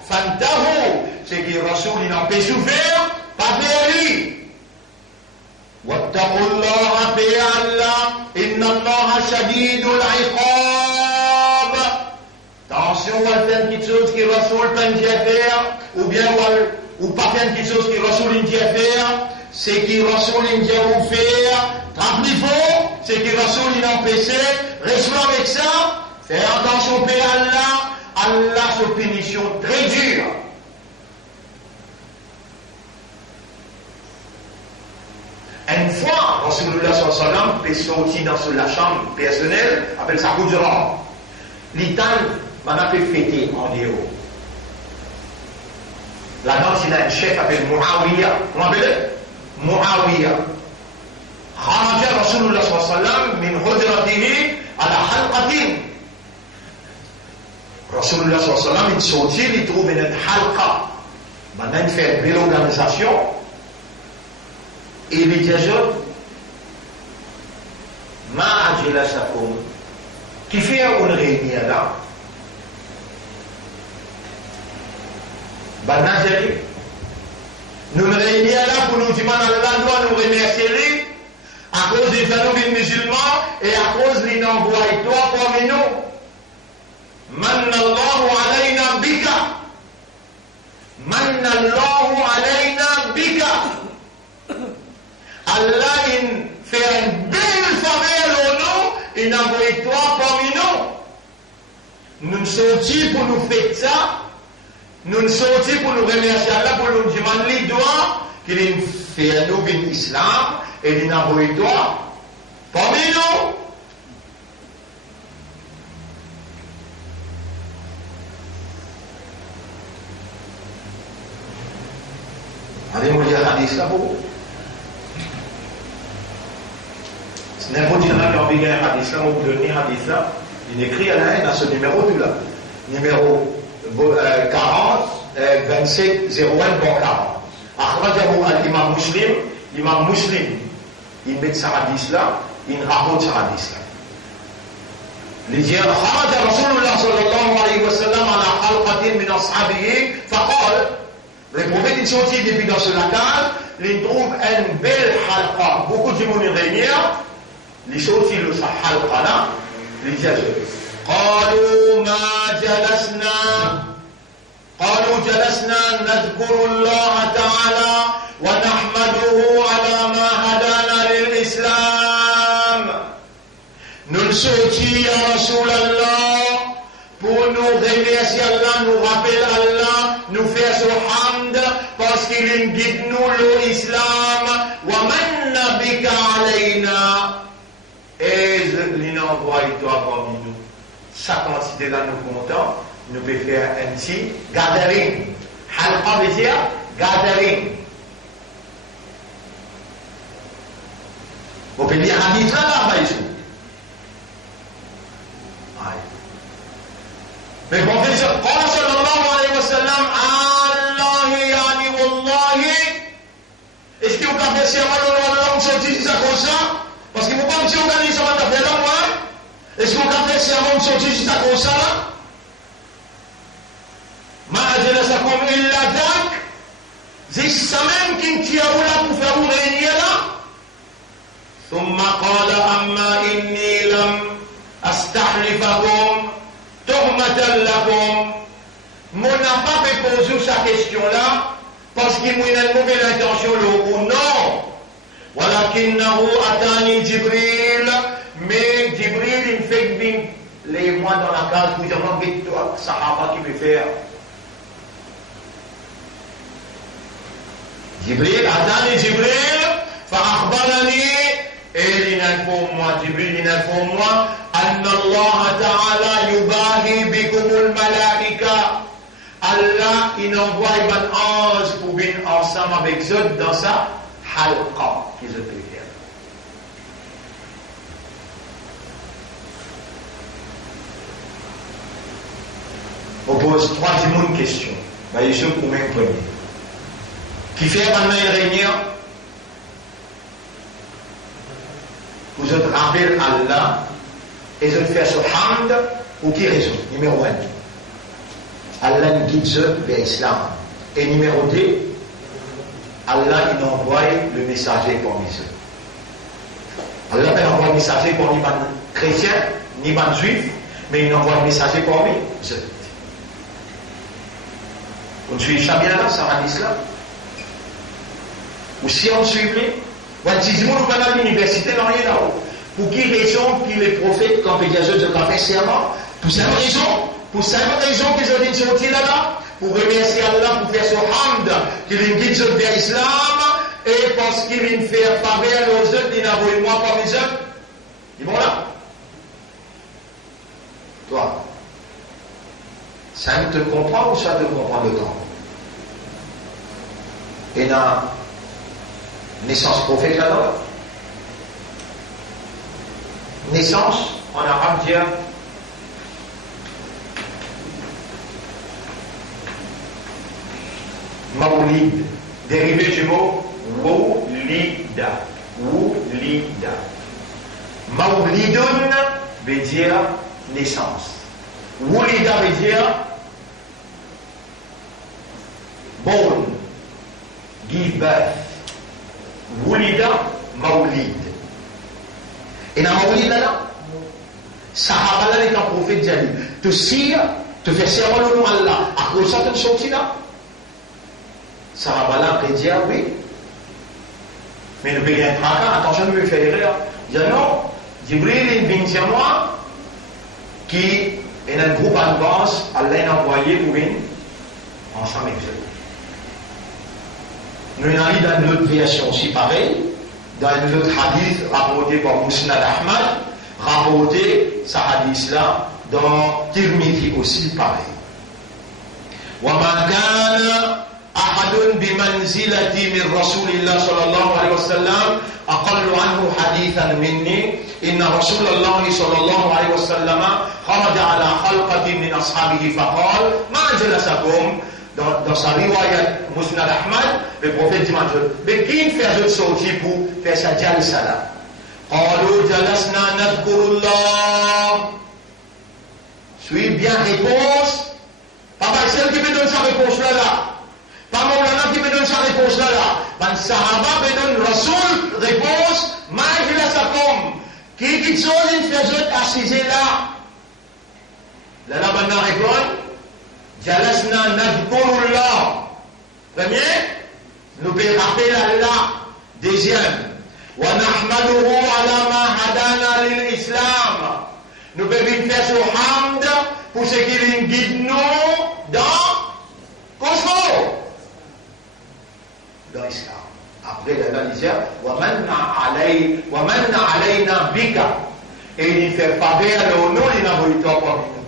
fantahu, ce qui Rasoul a empêché de faire, pas de lui. واتقوا الله في الله إن الله شديد العقاب. Attention à faire quelque chose qui Rasoul t'a dit à faire, ou bien ou pas faire quelque chose qui Rasoul dit à faire, c'est qui Rasoul dit à vous faire, rappelez-vous, c'est qui Rasoul il empêché, restez avec ça, faire attention à Allah, Allah se punition très dure. Une fois, Rasulullah sallallahu alayhi wa sallam peut sortir dans la chambre personnelle, appelle ça Hujra. L'itan, on a fait fêter en dehors. Là-dedans, il a un chef appelé Muawiyah. Comment appelle Muawiyah. خرج رسول الله صلى الله عليه وسلم من هجرته على حلقة. Rasulullah sallallahu alayhi wa sallam, il sortit, il trouve une halqa. Maintenant, il fait une belle organisation. Et il dit à eux, ma ajlasakum, qui fait une réunion là? Banazeli, nous nous réunissons là pour nous demander à Allah doit nous remercier à cause des phénomènes musulmans et à cause des envoie-toi parmi nous. Manallahu alayna bika. Manallahu alayna bika. Allah il fait une belle faveur au nous, il envoie toi parmi nous. Nous sortis pour nous faire ça, nous sortis pour nous remercier Allah, pour nous demander les doigts qu'il fait nous l'islam et il envoie toi parmi nous. Allez-moi dire hadith là pour n'importe qui a envie un hadith là, on vous donne un hadith là, il écrit à la haine à ce numéro tout là. Numéro 40, 27, 01, bon 40. Akhrajahu al-imam muslim, il met sa hadith là, il rapporte sa hadith là. Il dit, خرج رسول الله صلى الله عليه وسلم على حلقة من أصحابه فقال, le prophète il sortit depuis dans ce lacal, il trouve une belle halqa, beaucoup de monde réunis. Les choses qui le halqa les diages. قالوا ما جلسنا نذكر الله تعالى ونحمده على ما هدانا للإسلام. Nous sortis à Rasulallah pour nous remercier Allah, nous rappeler Allah, nous faire ce hamd parce qu'il guide nous l'islam. Wa manna bika alayna. Et il envoie toi parmi nous. Sa quantité là nous comptons, nous pouvons faire un petit gathering. Halqa veut dire gathering. On peut dire hadith là, pas ici. Mais bon, قال صلى الله عليه وسلم الله يعني والله. Est-ce que vous avez fait un sorti ça comme ça? Parce que vous ne pouvez pas organiser ça dans le moi. Est-ce que vous avez fait un sorti ça comme ça? ما أجلسكم إلا ذاك. زي السماء كنت يا ولا كفروا غيرنا. ثم قال أما إني لم أستحلفكم تهمة لكم. Mon n'a pas répondu à sa question-là parce qu'il m'a une mauvaise intention ou non. ولكنه أتاني جبريل. Mais Jibril il fait bien les mois dans la case pour dire non mais toi Sahaba qui peut faire. Jibril أتاني جبريل فأخبرني. Et il informe moi, Jibril il informe moi أن الله تعالى يباهي بكم الملائكة. Allah il envoie un ange pour venir ensemble avec eux dans sa halqa qui se préfère. On pose troisième question. Bah, il se pour m'imprimer. Qui fait maintenant une réunion? Vous êtes rappelé Allah et vous faites ce hamd ou qui raison? Numéro 1. Allah nous guide vers l'islam. Et numéro 2, Allah il envoie le messager parmi eux. Allah peut envoyer le messager parmi les chrétiens, ni les juifs, mais il envoie le messager parmi eux. On suit jamais là, ça va l'islam. Ou si on suit plus, on dit nous allons à l'université, non rien là-haut. Pour qui raison que les prophètes, quand ils disent de faire serment, pour cette raison qu'ils ont dit sortir là-bas, pour remercier Allah, pour faire son hamd, qu'il guide vers l'islam, et parce qu'il vient faire faveur aux autres, il a envoyé moi parmi les autres. Ils vont là. Toi, ça te comprend ou ça te comprend le temps? Et dans naissance prophète là-bas. Naissance, en arabe dire Mawlid, dérivé du mot Wulida. Wulida. Mawlidun veut dire naissance. Wulida veut dire born, give birth. Wulida, Mawlid. Et dans Mawlid là, Sahaba là, les prophètes Jali, te sire, te faire serment le nom Allah, à cause de ça, tu sortis là. Sahaba là, peut dire oui. Mais le pays attention, ne me fait erreur. Il dit non, Jibril, il vient dire moi, qui est un groupe en avance, Allah l'a envoyé pour venir ensemble avec eux. Nous avons dans une autre version aussi pareil, dans une autre hadith rapporté par Musnad Ahmad, rapporté ce hadith-là dans Tirmidhi aussi pareil. وَمَا كَانَ أحد بمنزلة من رسول الله صلى الله عليه وسلم أقل عنه حديثا مني إن رسول الله صلى الله عليه وسلم خرج على خلقة من أصحابه فقال ما جلسكم. Dans sa riwayat Musnad Ahmad, le prophète dit mais qui fait un sorti pour faire sa jalsa là? قالوا جلسنا نذكر الله. Suis bien réponse. Pas celle qui me donne sa réponse là. Pas Maulana qui me donne sa réponse là. Ben Sahaba me donne Rasoul réponse. Ma jalasakum. Qui dit chose il fait assis là. Là maintenant répond. Jalasna nadhkurullah. Premier, nous pouvons rappeler Allah. Deuxième, wa nahmaduhu ala ma hadana lil islam. Nous pouvons faire ce hamd pour ce qui guide nous dans Cosmo. Dans l'islam. Après la disait wa manna alayna bika. Et il fait faveur à l'honneur, il n'a pas eu toi parmi nous.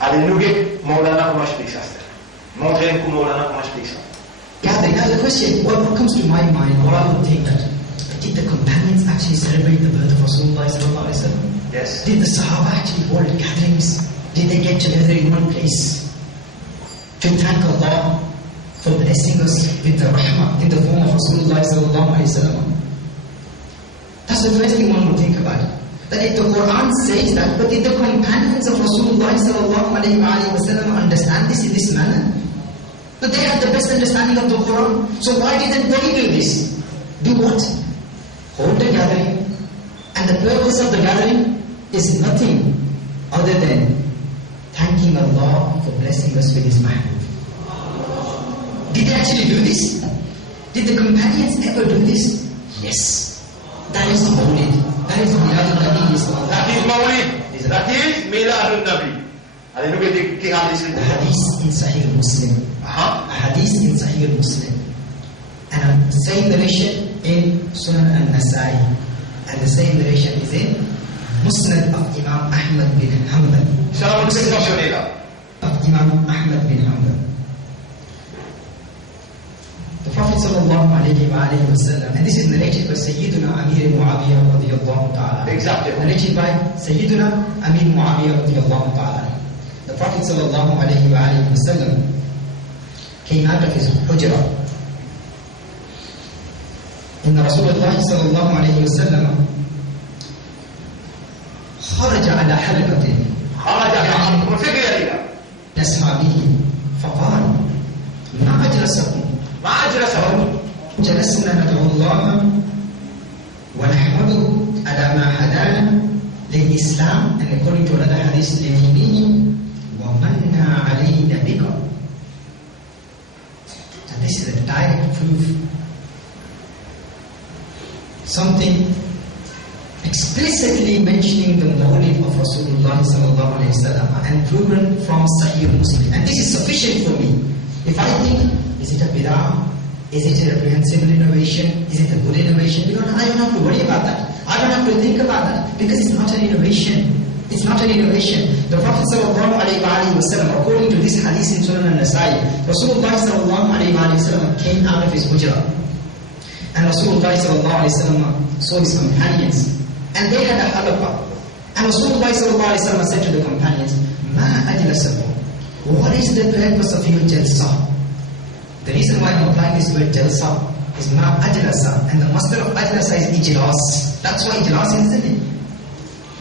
Allez, nous, Maulana, comment je explique ça? Montrez-nous Maulana, comment je explique ça? Gather. Now the question, what comes to my mind, or I would think that, did the companions actually celebrate the birth of Rasulullah sallallahu alaihi wasallam? Yes. Did the Sahaba actually hold gatherings? Did they get together in one place to thank Allah for blessing us with the rahmah in the form of Rasulullah sallallahu alaihi wasallam? That's the first thing one would think about. That if the Quran says that, but did the companions of Rasulullah sallallahu alaihi wasallam understand this in this manner? But they had the best understanding of the Quran. So why didn't they do this? Do what? Hold a gathering. And the purpose of the gathering is nothing other than thanking Allah for blessing us with His Mahbub. Did they actually do this? Did the companions ever do this? Yes. That is Mawlid. That is Miladun Nabi. That is Mawlid. That is Miladun Nabi. The hadith in Sahih Muslim. A hadith in Sahih Muslim. And the same narration in Sunan al-Nasai. And the same narration is in Musnad of Imam Ahmad bin Hanbal. Of Imam Ahmad bin Hanbal. The Prophet sallallahu alayhi wa sallam, and this is narrated by Sayyiduna Amir Muawiyah radiyallahu ta'ala. Exactly. Narrated by Sayyiduna Amir Muawiyah radiyallahu ta'ala. The Prophet sallallahu alayhi wa sallam came out of his hujrah. إن رسول الله صلى الله عليه وسلم خرج على حلقة أصحابه فقال ما أجلسكم جلسنا ندعو الله ونحمده على ما هدانا للإسلام, and according to another hadith لليمين ومنّ علينا بكم. And this is a direct proof, something explicitly mentioning the mawlid of Rasulullah sallallahu alayhi wasallam and proven from Sahih Muslim. And this is sufficient for me. If I think, is it a bid'ah? Is it a reprehensible innovation? Is it a good innovation? I don't have to worry about that. I don't have to think about that, because it's not an innovation. It's not an innovation. The Prophet sallallahu alayhi wa sallam, according to this hadith in Sunan al-Nasai, Rasulullah sallallahu alayhi wa sallam came out of his hujrah. And Rasulullah sallallahu alayhi wa sallam saw his companions. And they had a halaqah. And Rasulullah sallallahu alayhi wa sallam said to the companions, Ma ajlasakum. What is the purpose of your jalsa? The reason why I'm applying this word jalsa is ma ajlasa. And the master of ajlasa is ijlas. That's why ijlas is in it.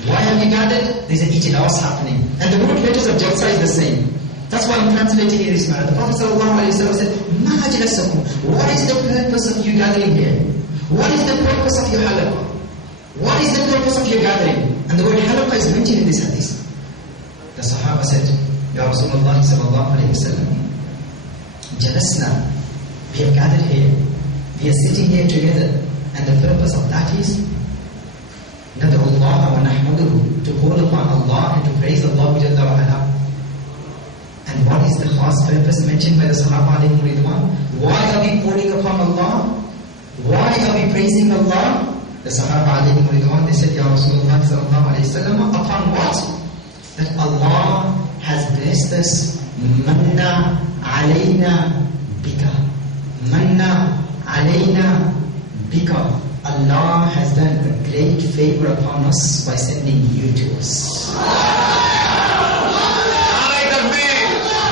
Why have you gathered? There's an ijlas happening. And the root letters of jalsa is the same. That's why I'm translating in this manner. The Prophet ﷺ said, Ma ajlasakum. What is the purpose of you gathering here? What is the purpose of your halaqah? What is the purpose of your gathering? And the word halaqah is mentioned in this hadith. The Sahaba said, Ya Rasulullah sallallahu alayhi wa sallam, Jalasna, we have gathered here. We are sitting here together. And the purpose of that is Nad'u Allah wa nahmaduhu, to call upon Allah and to praise Allah Jalla wa ala. And what is the khas purpose mentioned by the Sahaba alayhim ridwan? Why are we calling upon Allah? Why are we praising Allah? The Sahaba alayhim ridwan, they said, Ya Rasulullah sallallahu alayhi wa sallam, upon what? That Allah has blessed us. Manna alayna bika. Manna alayna bika. Allah has done a great favor upon us by sending you to us.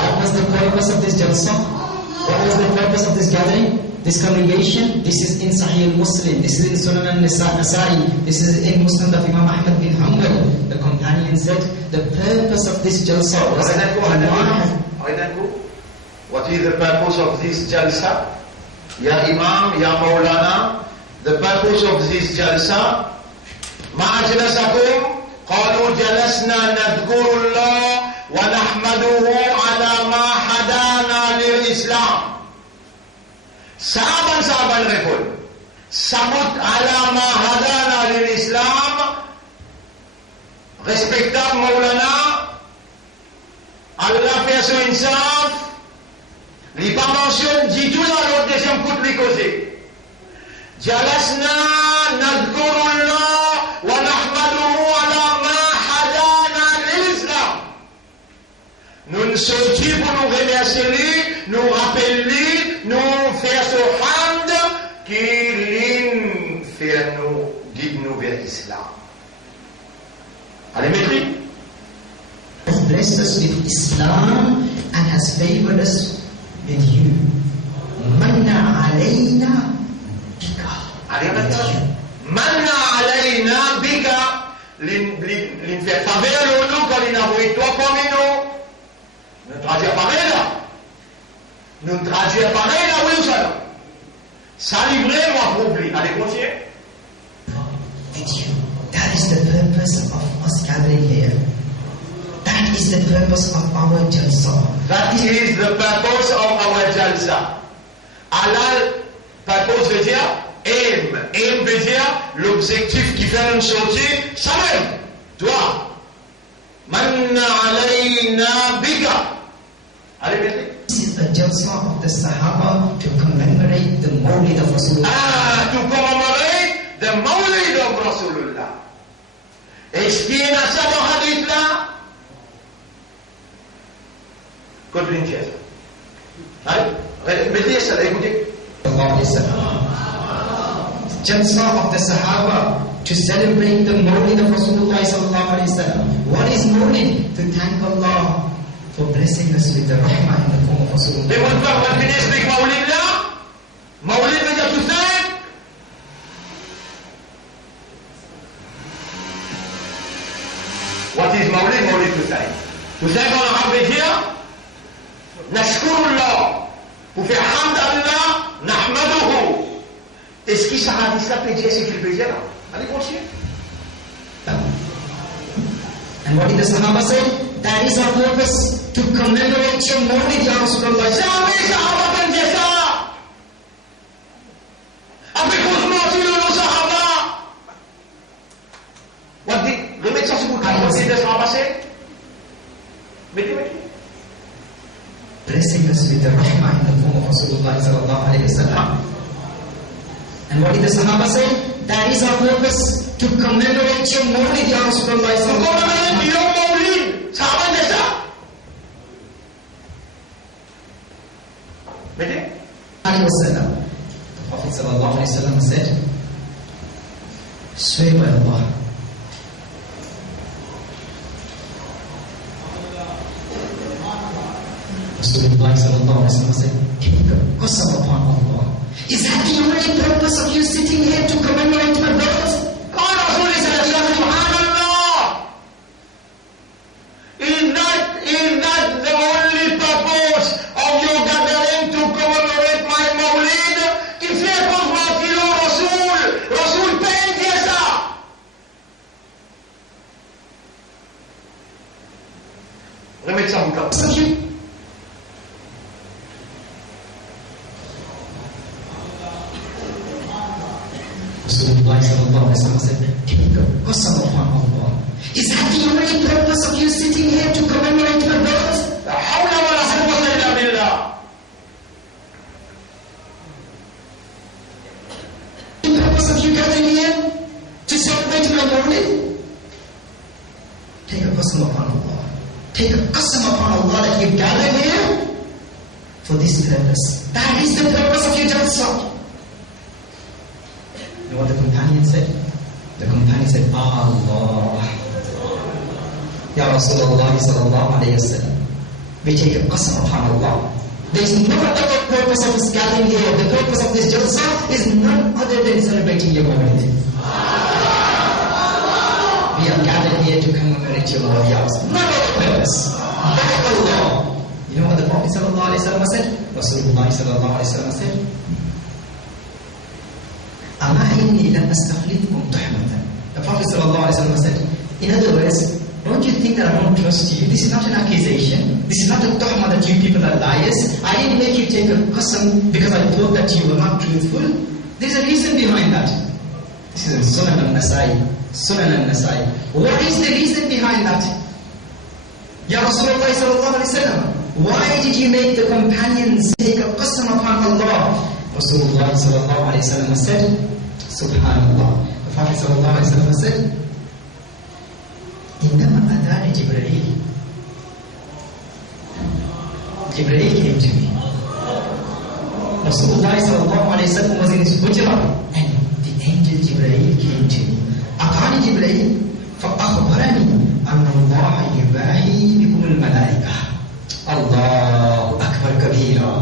What was the purpose of this jalsa? What was the purpose of this gathering? This congregation? This is in Sahih Muslim. This is in Sunan al-Nasai. This is in Musnad of Imam Ahmad bin Hanbal. The companion said, the purpose of this jalsa was what is the purpose of this jalsa? Ya Imam, Ya Maulana, the purpose of this jalsa, Ma ajlasakum, qalu jalasna nadhkurullah wa nahmaduhu ala ma hadana lil Islam. Sahaban répondent. Samut ala ma hadana lil Islam, respectable Maulana, Allah fait son insaf, il pas mentionne, dit tout dans l'autre deuxième coup de l'icosé. Jalasna nadhkurullah wa nahmaduhu ala ma hadana lil Islam. Nous nous sortis pour nous remercier lui, nous rappeler lui, nous faire ce hamd qui l'in fait nous guide nous vers l'Islam. Allez, maîtrise. Has blessed us with Islam and has favored us with you. Manna alayna bika. Manna alayna bika. L'in fait faveur nous quand il a envoyé toi parmi nous. Nous traduisons pareil là. Nous traduisons pareil là, oui ou ça? Ça livré, moi, pour oublier. Allez, continuez. With you. That is the purpose of us gathering here. That is the purpose of our jalsa. That is the purpose of our jalsa. Allah, purpose veut dire aim. Aim veut dire l'objectif qui fait nous sortir. Ça même. Toi. Manna alayna bika. Allez, mettez. This is the jalsa of the Sahaba to commemorate the Mawlid of Rasulullah. To commemorate the Mawlid of Rasulullah. Est-ce qu'il y a ça dans le hadith là? Côté une chaise. Allez, mettez ça, écoutez. Jalsa of the Sahaba to celebrate the Mawlid of Rasulullah sallallahu alayhi wa sallam. What is Mawlid? To thank Allah for blessing us with the rahmah in the form of Rasulullah. Les bonnes femmes, on finit avec Mawlid là. Mawlid veut dire tout ça. What is Mawlid? Mawlid tout ça. Tout ça en arabe veut dire Nashkurullah. Pour faire hamd Allah, nahmaduhu. Est-ce qu'il s'arrête ça peut dire ce qu'il peut dire? Allez, continuez. And what did the Sahaba say? That is our purpose, to commemorate your Mawlid, Ya Rasulullah. Jamais Sahaba peuvent dire ça. Après qu'on se mentit le Sahaba. What dit? Remettez ça sur vous. What did the Sahaba say? Mettez. Blessing us with the rahmah in the form of Rasulullah sallallahu alayhi wa sallam. And what did the Sahaba say? That is our purpose, to commemorate your Mawlid, Ya Rasulullah. Commemorate your Mawlid. Sahaba dit ça. Mettez. Alayhi wa sallam. The Prophet sallallahu alayhi wa sallam said, swear by Allah. Rasulullah sallallahu alayhi wa sallam said, take a qasam upon Allah. Is that the only purpose of you sitting here to commemorate my birth? Is that the only purpose of your gathering to commemorate my Mawlid? Il fait pour mentir au Rasoul. Rasoul peine dire ça. Remettez ça en cas. Rasulullah sallallahu alayhi wa sallam said, take a qasam upon Allah. Is that the only purpose of you sitting here to commemorate my birth? لا حول ولا قوة إلا بالله. The purpose of you gathering here to celebrate my Mawlid? Take a qasam upon Allah. Take a qasam upon Allah that you gathered here for this purpose. That is the purpose of your jalsa. You know what the companion said? The companion said, Allah. Ya Rasulullah sallallahu alayhi wa sallam. We take a qasam upon Allah. There is no other purpose of this gathering here. The purpose of this jalsa is none other than celebrating your Mawlid. We are gathered here to commemorate your Mawlid. No other purpose. By Allah. You know what the Prophet sallallahu alayhi wa sallam said? Rasulullah sallallahu alayhi wa sallam said, the Prophet ﷺ said, in other words, don't you think that I don't trust you? This is not an accusation. This is not a tuhma that you people are liars. I didn't make you take a qasam because I thought that you were not truthful. There's a reason behind that. This is in Sunan al-Nasai. Sunan al-Nasai. What is the reason behind that? Ya Rasulullah sallallahu alayhi wa sallam, why did you make the companions take a qasam upon Allah? Rasulullah sallallahu alayhi wa sallam said, Subhanallah. The Prophet sallallahu alayhi wa sallam said, Innama adani Jibreel. Jibreel came to me. Rasulullah sallallahu alayhi wa sallam was in his hujrah, and the angel Jibreel came to me. Atani Jibreel, فأخبرني أن الله يباهي بكم الملائكة. الله أكبر كبيرا.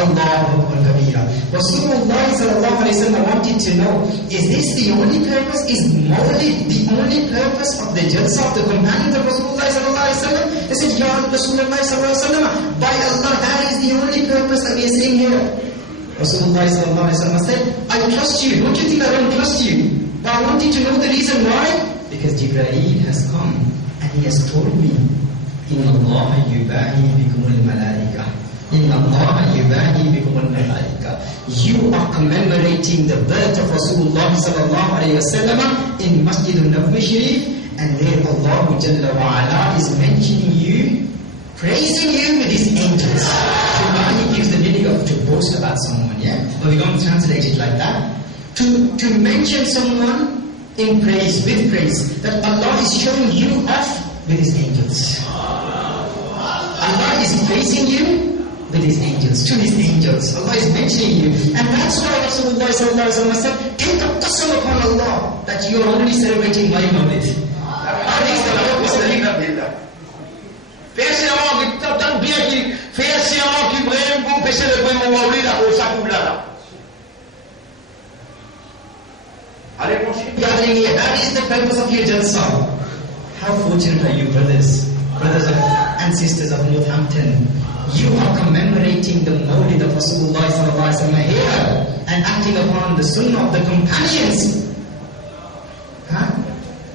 الله أكبر كبيرا. Rasulullah sallallahu alayhi wa sallam wanted to know, is this the only purpose? Is Mawlid the only purpose of the jalsa of the companions of Rasulullah sallallahu alayhi wa sallam? They said, Ya Rasulullah sallallahu alayhi wa sallam, by Allah, that is the only purpose that we are saying here. Rasulullah sallallahu alayhi wa sallam said, I trust you. Don't you think I don't trust you? But I want you to know the reason why. Because Jibreel has come and he has told me, Inna Allah yubahi bikum al-malaika. Inna Allah yubahi bikum al-malaika. You are commemorating the birth of Rasulullah sallallahu alayhi wa sallam in Masjid al-Nabawi Sharif, and there Allah Jalla wa Ala is mentioning you, praising you with his angels. Shubhani gives the meaning of to boast about someone, yeah? But we don't translate it like that. To mention someone in praise, with praise, that Allah is showing you off with his angels. Allah is praising you with his angels, to his angels. Allah is mentioning you. And that's why Rasulullah sallallahu alaihi wasallam said, take a qasam upon Allah that you are only celebrating my Mawlid. That is the purpose of it. Fais serment que t'entends bien qu'il fait un serment qui brille pour célébrer mon Mawlid là pour ça couple là. That is the purpose of your jalsa. How fortunate are you, brothers and sisters of Northampton? You are commemorating the Mawlid of Rasulullah sallallahu alaihi wasallam here and acting upon the sunnah of the companions. Huh?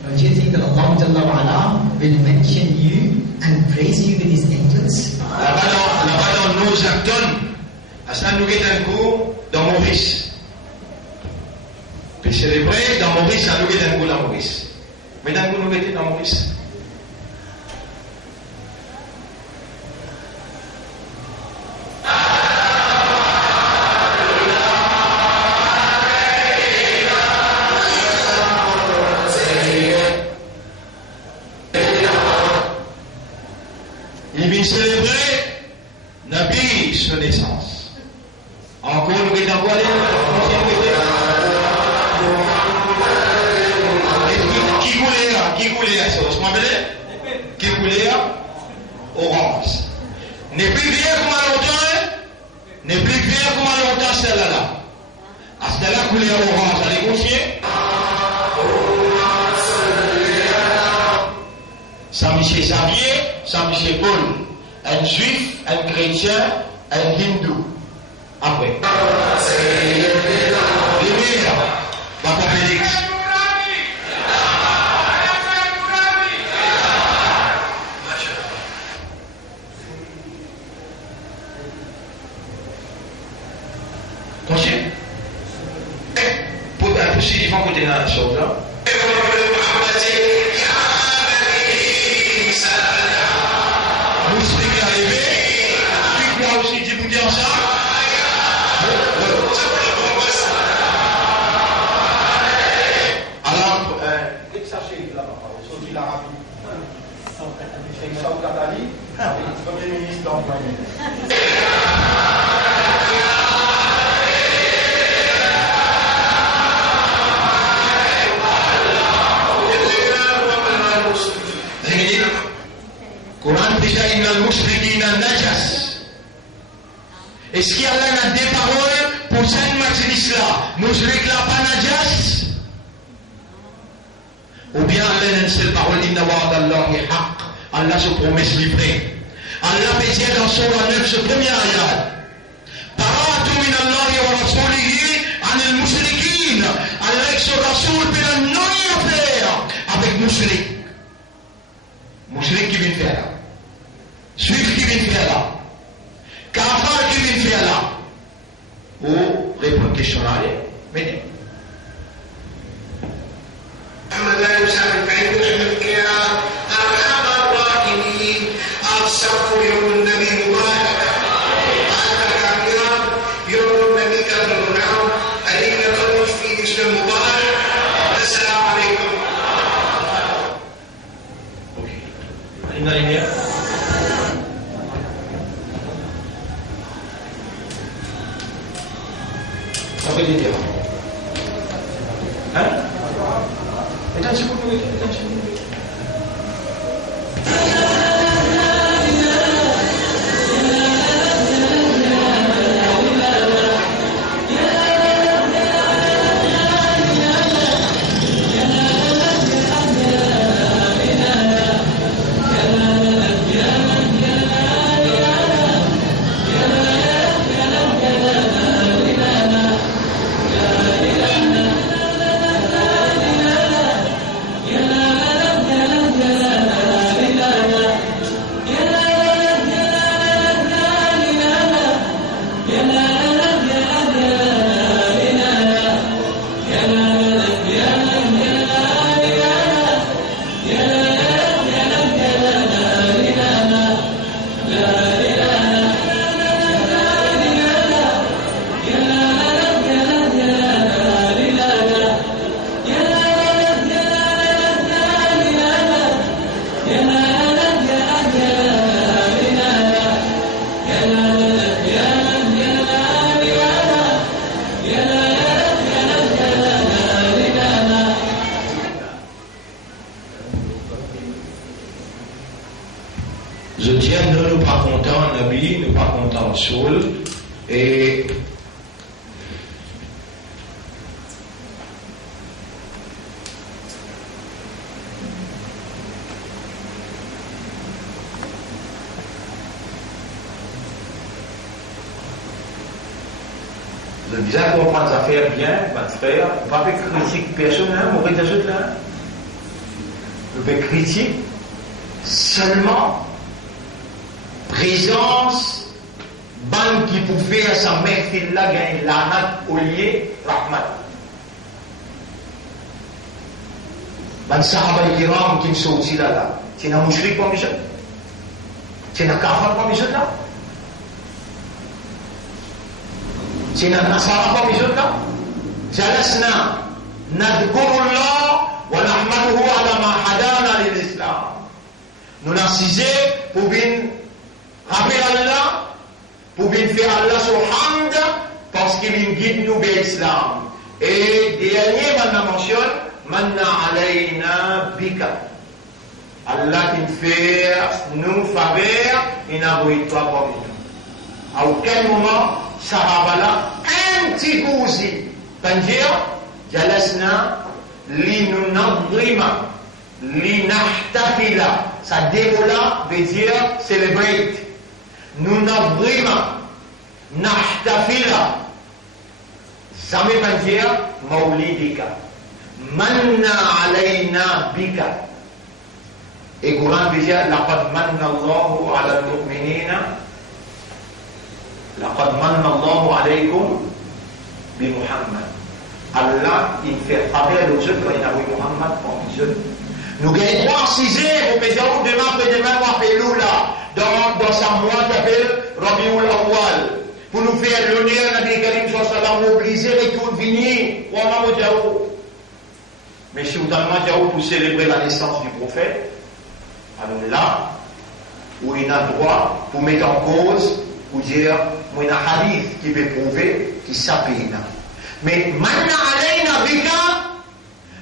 Don't you think that Allah Jalla wa Ala will mention you and praise you with his angels? Là-bas dans Northampton, à Saint-Louis-d'un-Cour, dans Maurice. Puis célébrer dans Maurice, à Louis-d'un-Cour dans Maurice. Mais d'un coup, nous mettez dans Maurice. Il vient célébrer Nabi, sa naissance. Encore, nous mettons quoi aller? Qui coulait à ça? Vous m'appelez? Qui coulait à orange. N'est plus vieux comme à longtemps, n'est plus vieux comme à longtemps celle-là. À celle-là coulait à orange. Allez, confier. Saint-Michel Xavier, Saint-Michel Paul. Un juif, un chrétien, un hindou. Après. Papa Félix. Conscient? Pour si ils vont côté dans la chose là. Vous serez arrivé, puis quoi aussi, dis vous dire ça? Alors, qu'est-ce que ça fait là-bas? Saudi l'Arabie. Saud Qatari, Premier ministre employé. Quran dit innal mushrikina najas. Est-ce qu'il y a des paroles pour cette majlis là? Mushrik là pas najas? Ou bien Allah n'a seule parole inna wa'dallahi haqq. Allah se promesse livrée. Allah peut dire dans Surah 9 ce premier ayat. Bara'atu min Allahi wa rasulihi anil mushrikin. Allah et son Rasoul peut non y faire avec mushrik. Mushrik qui vient faire là. Juif qui vient faire là. Kafar qui vient faire là. Ou répondre question là. Venez. محمد لا يسافر فعند رحمتك يا أرحم الراحمين. الصف يوم النبي مبارك. يوم النبي كبر نعم. عليك خلوش في اسم مبارك. السلام عليكم. Une lumière. Ça veut dire. Hein? Attention, attention. Je tiens de nous pas content Nabi, nous pas content Soul, et de bien comprendre ça faire bien, votre frère, pas de critique personnelle, on va dire là. Le critique seulement présence ban qui pouvait à sa mère fille là gagner l'anat au lieu rahmat. Ban sahaba kiram qui sont aussi là. C'est un mushrik comme ça. C'est un kafir comme ça là. C'est un nasara comme ça là. جلسنا نذكر الله ونحمده على ما هدانا للإسلام. Nous l'assisons pour bien rappeler Allah, pour bien faire Allah sur hamd, parce qu'il guide nous vers l'islam. Et dernier, maintenant mentionne, manna alayna bika. Allah qui fait nous faveur, il n'a pas eu toi pour nous. À aucun moment, Sahaba là, un petit coup aussi. C'est-à-dire, jalasna li nunadrima, li nahtafila. Ça dévola veut dire celebrate. Nunadrima, nahtafila. Ça veut pas dire maulidika. Manna alayna bika. Et Coran veut dire laqad manna Allahu ala al-mu'minina. Laqad manna Allahu alaykum bi Muhammad. Allah, il fait faveur aux autres quand il a vu Muhammad comme jeune. Nous gagnons 3 6 vous mettez demain, on appelle là, dans sa mois qui s'appelle Rabiul Awwal. Pour nous faire l'honneur, Nabi Karim sallallahu mobiliser et tout venir, mais si vous avez pour célébrer la naissance du prophète, alors là, où il a le droit pour mettre en cause, pour dire, il y a un hadith qui peut prouver qu'il s'appelle. Mais manna alayna bika,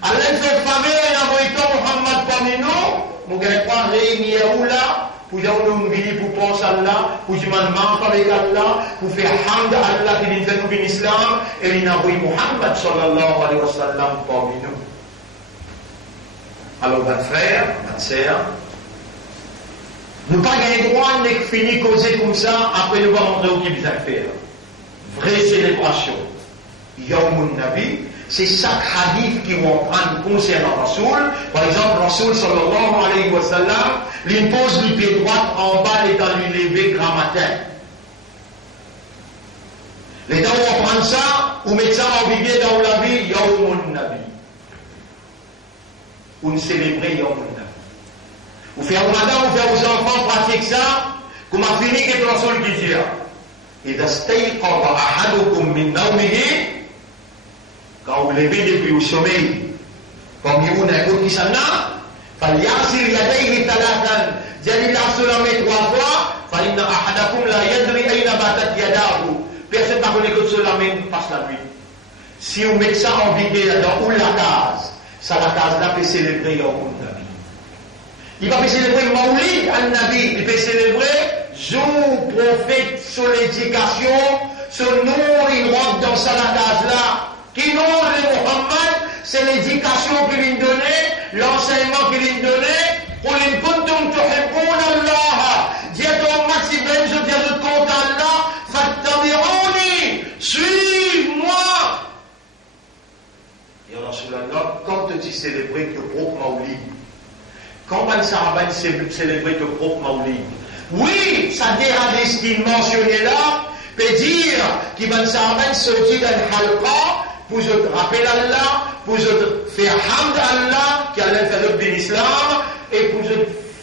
Allah fait faveur et envoie Muhammad parmi nous, nous n'avons pas réuni là, pour nous venir pour penser à Allah, pour nous manquer avec Allah, pour faire hamd à Allah qui nous fait nous venir l'islam, et il envoie Muhammad sallallahu alayhi wa sallam parmi nous. Alors, votre frère, votre sœur, nous n'avons pas gagné droit de finir causer comme ça, après nous allons montrer au qui bien faire. Vraie célébration. Yawmun Nabi, c'est chaque hadith qui vont prendre concernant Rasoul. Par exemple, Rasoul sallallahu alayhi wa sallam, il pose le pied droit en bas, l'état lui levé grand matin. L'état où on prend ça, ou mettre ça en vigueur dans la vie, Yawmun Nabi. Ou célébrer Yawmun Nabi. Ou faire madame, ou faire aux enfants pratiquer ça, comme a fini que ton sol qui dit. إذا استيقظ أحدكم من نومه quand vous levez depuis au sommeil comme il y a un autre qui s'en a فليغسل يديه ثلاثا jadi il lave la main 3 fois فإن أحدكم لا يدري أين باتت يداه personne ne connaît que sur la main passe la nuit si on met ça en vigueur dans la case ça la case là peut célébrer Yawmun Nabi il va célébrer Maoulid al-Nabi il peut célébrer jour prophète sur l'éducation, ce nom il rentre dans sa case là. Qui nom de Muhammad, c'est l'éducation qu'il lui donnait, l'enseignement qu'il lui donnait. Pour les kuntum tuhibbun Allah. Dieu ton maximum, je viens de compte Allah, fattabi'uni, suis-moi. Et Rasulallah, quand tu célébrais ton propre Maoulid, quand les Sahabas célébraient ton propre Maoulid, oui, ça dérange ce qu'il mentionnait là, peut dire qu'il va sortir d'un halqa pour se rappeler Allah, pour se faire hamd Allah, qui allait faire le bien l'islam, et pour se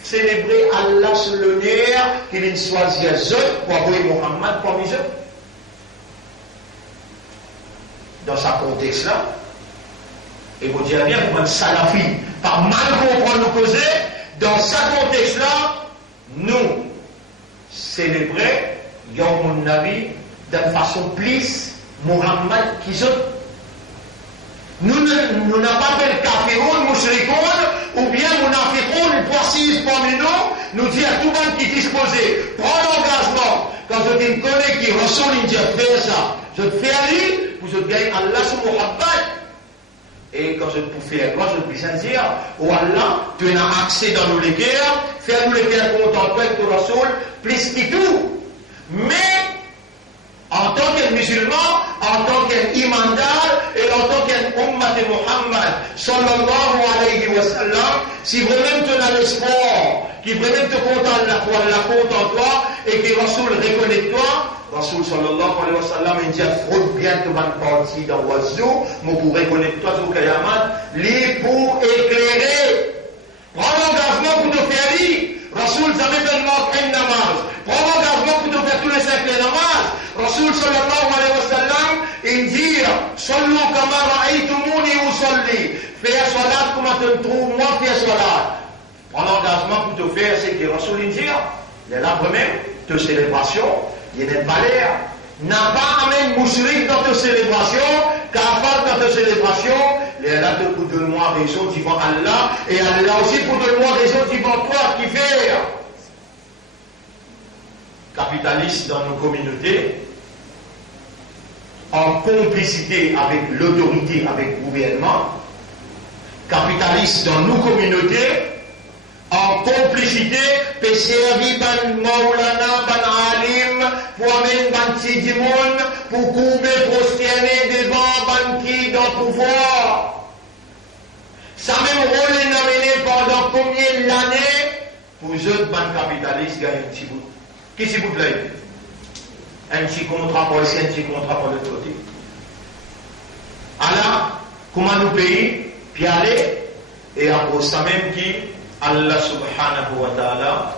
célébrer Allah sur le nerf, qu'il ait choisi les autres pour envoyer Muhammad parmi eux. Dans ce contexte-là, et vous direz bien, pour un salafi, par mal comprendre nos causer, dans ce contexte-là, nous, célébrer Yawmun Nabi d'une façon plus Muhammad qui sont. Nous n'avons pas fait le kafirun, mushrikoun, ou bien munafiqoun, précise parmi nous dit à tout le monde qui est disposé, prends l'engagement. Quand je te connais qui ressemble, il dit faire ça. Je te fais aller, pour je gagne Allah sur Muhammad. Et quand je te peux faire quoi, je te peux dire, oh Allah, tu as accès dans nos guerres, fais-nous les guerres contempler avec ton Rasoul, plus que tout. Mais, en tant que musulman, en tant qu'imandal, et en tant qu'ummat de Muhammad, sallallahu alayhi wa sallam, si vraiment tu as l'espoir, qui vraiment te content la foi, la compte en toi, et que Rasoul reconnaît toi, Rasoul sallallahu alayhi wa sallam, il dit, fraude bien que ma partie dans l'oiseau, mais pour reconnaître toi au Kayamat, lit pour éclairer. Prends l'engagement pour te faire lire. Rasoul jamais tellement une namaz. Prends l'engagement pour te faire tous les 5 namaz. Rasoul sallallahu alayhi wa sallam, il dit, sallu kama ra'aytumuni usalli. Fais salat comme tu trouves, moi fais salat. Prends l'engagement pour te faire ce que Rasoul dit. Il est là même, de célébration. Il n'est pas l'air. N'a pas amené mouchrik dans ta célébration, kafar dans ta célébration. Il est là pour donner-moi raison devant Allah, et Allah aussi pour donner-moi raison devant toi qui fait. Capitaliste dans nos communautés, en complicité avec l'autorité, avec le gouvernement, capitaliste dans nos communautés, en complicité, peut servir ban Maulana, ban Alim, pour amener ban Tidimoun, pour couper, prosterner devant ban qui dans le pouvoir. Ça même rôle est amené pendant combien d'années pour les autres ban capitalistes gagnent un petit bout. Qui s'il vous plaît? Un petit contrat pour ici, un petit contrat pour l'autre côté. Alors, comment nous payer, puis aller, et après ça même qui Allah subhanahu wa ta'ala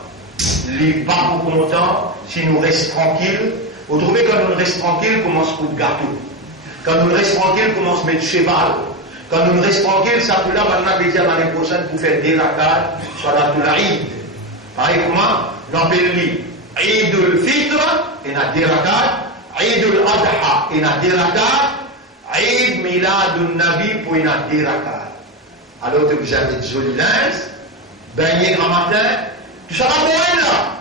n'est pas content si nous restons tranquilles. Vous trouvez quand nous restons tranquilles, commence pour le gâteau. Quand nous restons tranquilles, commence à mettre cheval. Quand nous restons tranquilles, ça peut là maintenant déjà l'année prochaine pour faire des rakats sur la Eid. Pareil comment? Dans le pays, Eid al-Fitr, il y a des rakats. Eid al-Adha, il y a des rakats. Eid Milad al-Nabi, pour il y a des rakats. Alors que vous avez des jolis linges, baigner grand matin, tout ça va mourir là.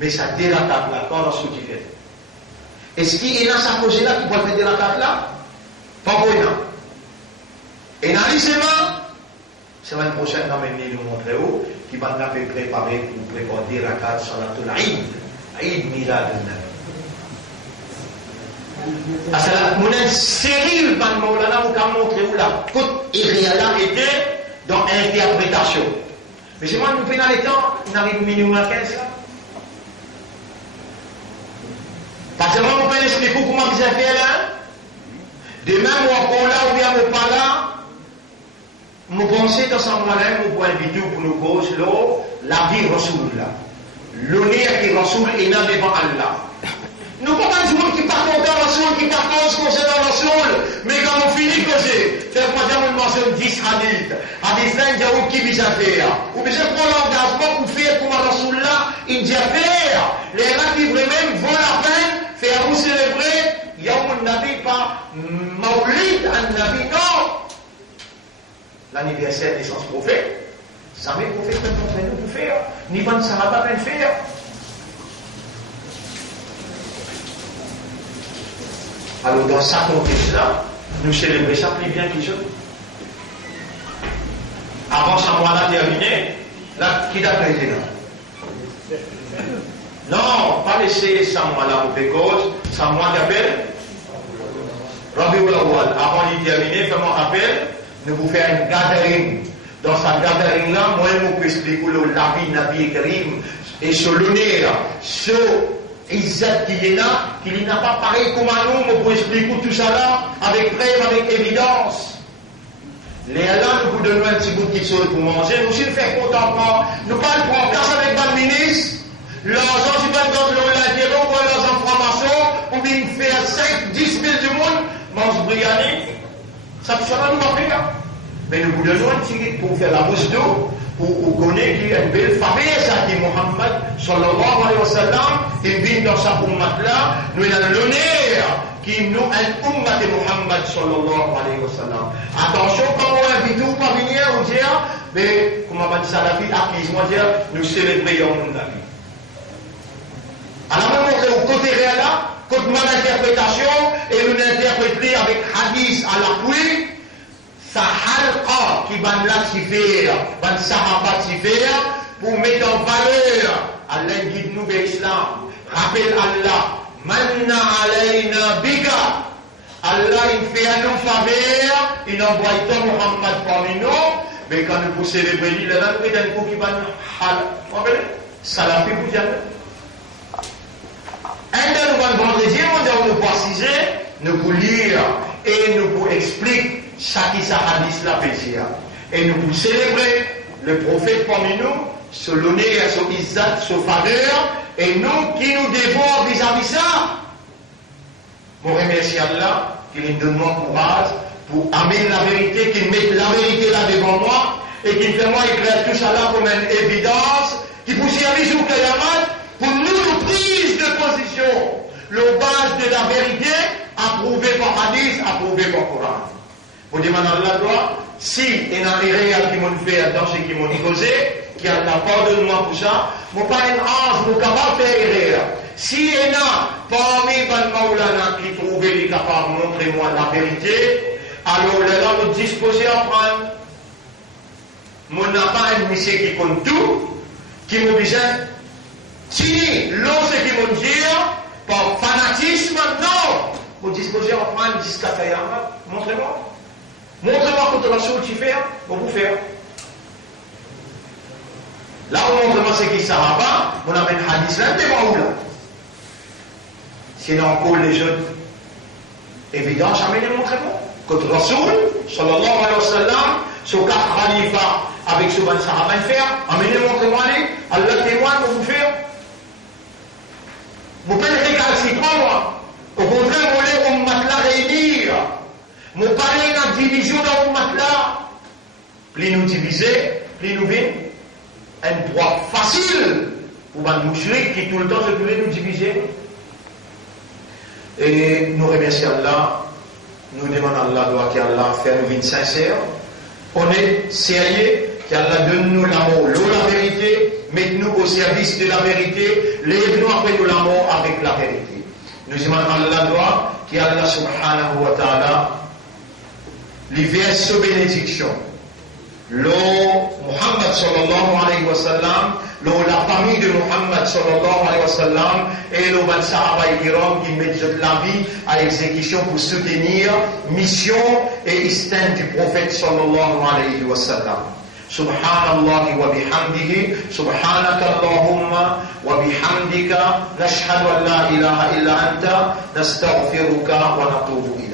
Mais ça dérate là, quand on a ce qu'il fait. Est-ce qu'il y a sa cause là qui peut faire dérate là? Pas pour rien. Et dans l'islam, semaine prochaine, on va venir nous montrer où, qui va nous préparer pour préparer dérate sur la Eid. Eid Milad al-Nabi. Parce que mon série, le Ban Maulana, vous pouvez montrer où la côte irréalité dans l'interprétation. Mais c'est moi, nous faisons dans les temps, on arrive au minimum à 15 là. Parce que moi, on peut expliquer comment vous avez fait là. Demain, moi, pour là ou bien moi pas là, je pense dans ce moment-là, je vais inviter pour nous causes la vie Rasoul là. L'honneur qui Rasoul est là devant Allah. Nous ne pouvons pas dire qui part contre Rasoul, qui part concernant Rasoul, mais quand on finit causer, c'est pas dire on mentionne 10 hadiths. Hadith là, il y a qui vise à faire. Ou bien prendre l'engagement pour faire comme Rasoul là, il dit à faire. Les gens qui vraiment vaut la peine, faire vous célébrer. Yaoum Nabi, pas Maulid al-Nabi, non. L'anniversaire de naissance prophète, jamais prophète peut nous pour faire, ni Van Saraba peut faire. Alors dans ce contexte-là, nous célébrons ça plus bien qu'ils autres. Avant ce mois-là terminé, là, qui date de là? Non, pas laisser ça mois-là pour faire cause, ça mois d'appel. Rabiul Awwal, avant d'y terminer, fais-moi rappel, nous vous faire un gathering. Dans cette gathering-là, moi, je vous expliquer la vie de Nabi Karim et sur l'honneur, sur Izzat qui est là, qu'il n'a pas pareil comme à nous, je vous expliquer tout ça là, avec preuve, avec évidence. Les Allah, nous vous donnons un petit bout de quelque chose pour manger, nous aussi nous faire contentement, nous pas le prendre place avec le ministre, l'argent, c'est pas dans l'intérêt, ou l'argent franc-maçon, ou bien faire 5, 10 000 du monde, mange briani, ça sera nous à faire. Mais nous vous donnons un petit guide pour faire la mousse d'eau, pour connaître qu'il y a une belle famille, ça qui est Muhammad, sallallahu alayhi wa sallam, il vit dans sa ummat là, nous avons l'honneur qui nous un ummat de Muhammad, sallallahu alayhi wa sallam. Attention, quand on invite ou pas venir, on dit, mais, comme on va dire ça, la vie acquise, on dire, nous célébrons la vie. Alors, on va montrer au côté réel là, côté mon interprétation, et nous l'interpréter avec hadith à l'appui, sa halqa qui va l'activer, va sahabat pour mettre en valeur, Allah guide nous vers l'islam. Rappelle Allah, manna alayna bika. Allah, il fait un nous faveur, il envoie ton Muhammad parmi nous, mais quand nous pouvons célébrer, il est là, nous mettons un coup qui va nous halqa. Salafi pour dire. Un de nous vendredi, on nous préciser, nous vous lire et nous vous expliquer chaque hadith la pésia. Et nous vous célébrer le prophète parmi nous, sur l'honneur, sur Izzat, sur faveur, et nous qui nous devons vis-à-vis ça. Je remercie Allah qu'il nous donne mon courage pour amener la vérité, qu'il mette la vérité là devant moi, et qu'il fait moi éclairer tout ça là comme une évidence, qui vous servir au Kayamat pour nous prise de position, le base de la vérité, approuvé par hadith, approuvé par Coran. Vous demandez à Allah droit, si il y a un réel qui m'ont fait dans ce qui m'ont causé, qui a la pardonne-moi pour ça, je ne suis pas un ange, je suis capable de faire erreur. Si il y a parmi les Maulana qui trouvent les capables de montrer moi la vérité, alors là, nous disposons à prendre. Mon n'a pas un monsieur qui compte tout, qui me dit, si l'autre qui me dit, par fanatisme, non, vous disposez à prendre jusqu'à Taïama, montrez-moi. Montrez-moi contre la chose que tu fais, on vous faire. Là, on montre-moi ce qui sahaba, on a un hadith là, devant où là. Sinon, encore les jeunes, évident, jamais les montrez-moi. Contre Rasoul, sallallahu alayhi wa sallam, sur 4 khalifas, avec ce ban sahaba faire, amenez montrez-moi allez, Allah témoigne pour vous faire. Vous pouvez récalcitrer moi. Au contraire, vous voulez un matelas réunir. Vous parlez de la division dans un matelas. Plus nous diviser, plus nous vient un droit facile pour un mouchrik qui tout le temps se voulait nous diviser. Et nous remercions Allah, nous demandons à Allah qu'Allah fasse une vie sincère, honnête, sérieux, qu'Allah donne-nous l'amour, la vérité, mette-nous au service de la vérité, lève-nous après nous l'amour avec la vérité. Nous demandons à Allah qu'Allah subhanahu wa ta'ala lui verse sa bénédiction. Le Muhammad sallallahu alayhi wa sallam, la famille de Muhammad sallallahu alayhi wa sallam et le ban sahaba kiram qui mettent la vie à exécution pour soutenir mission et instinct du prophète sallallahu alayhi wa sallam. Subhanallah wa bihamdihi, subhanaka Allahumma wa bihamdika, nashhadu an la ilaha illa anta, nastaghfiruka wa natubu ilayk.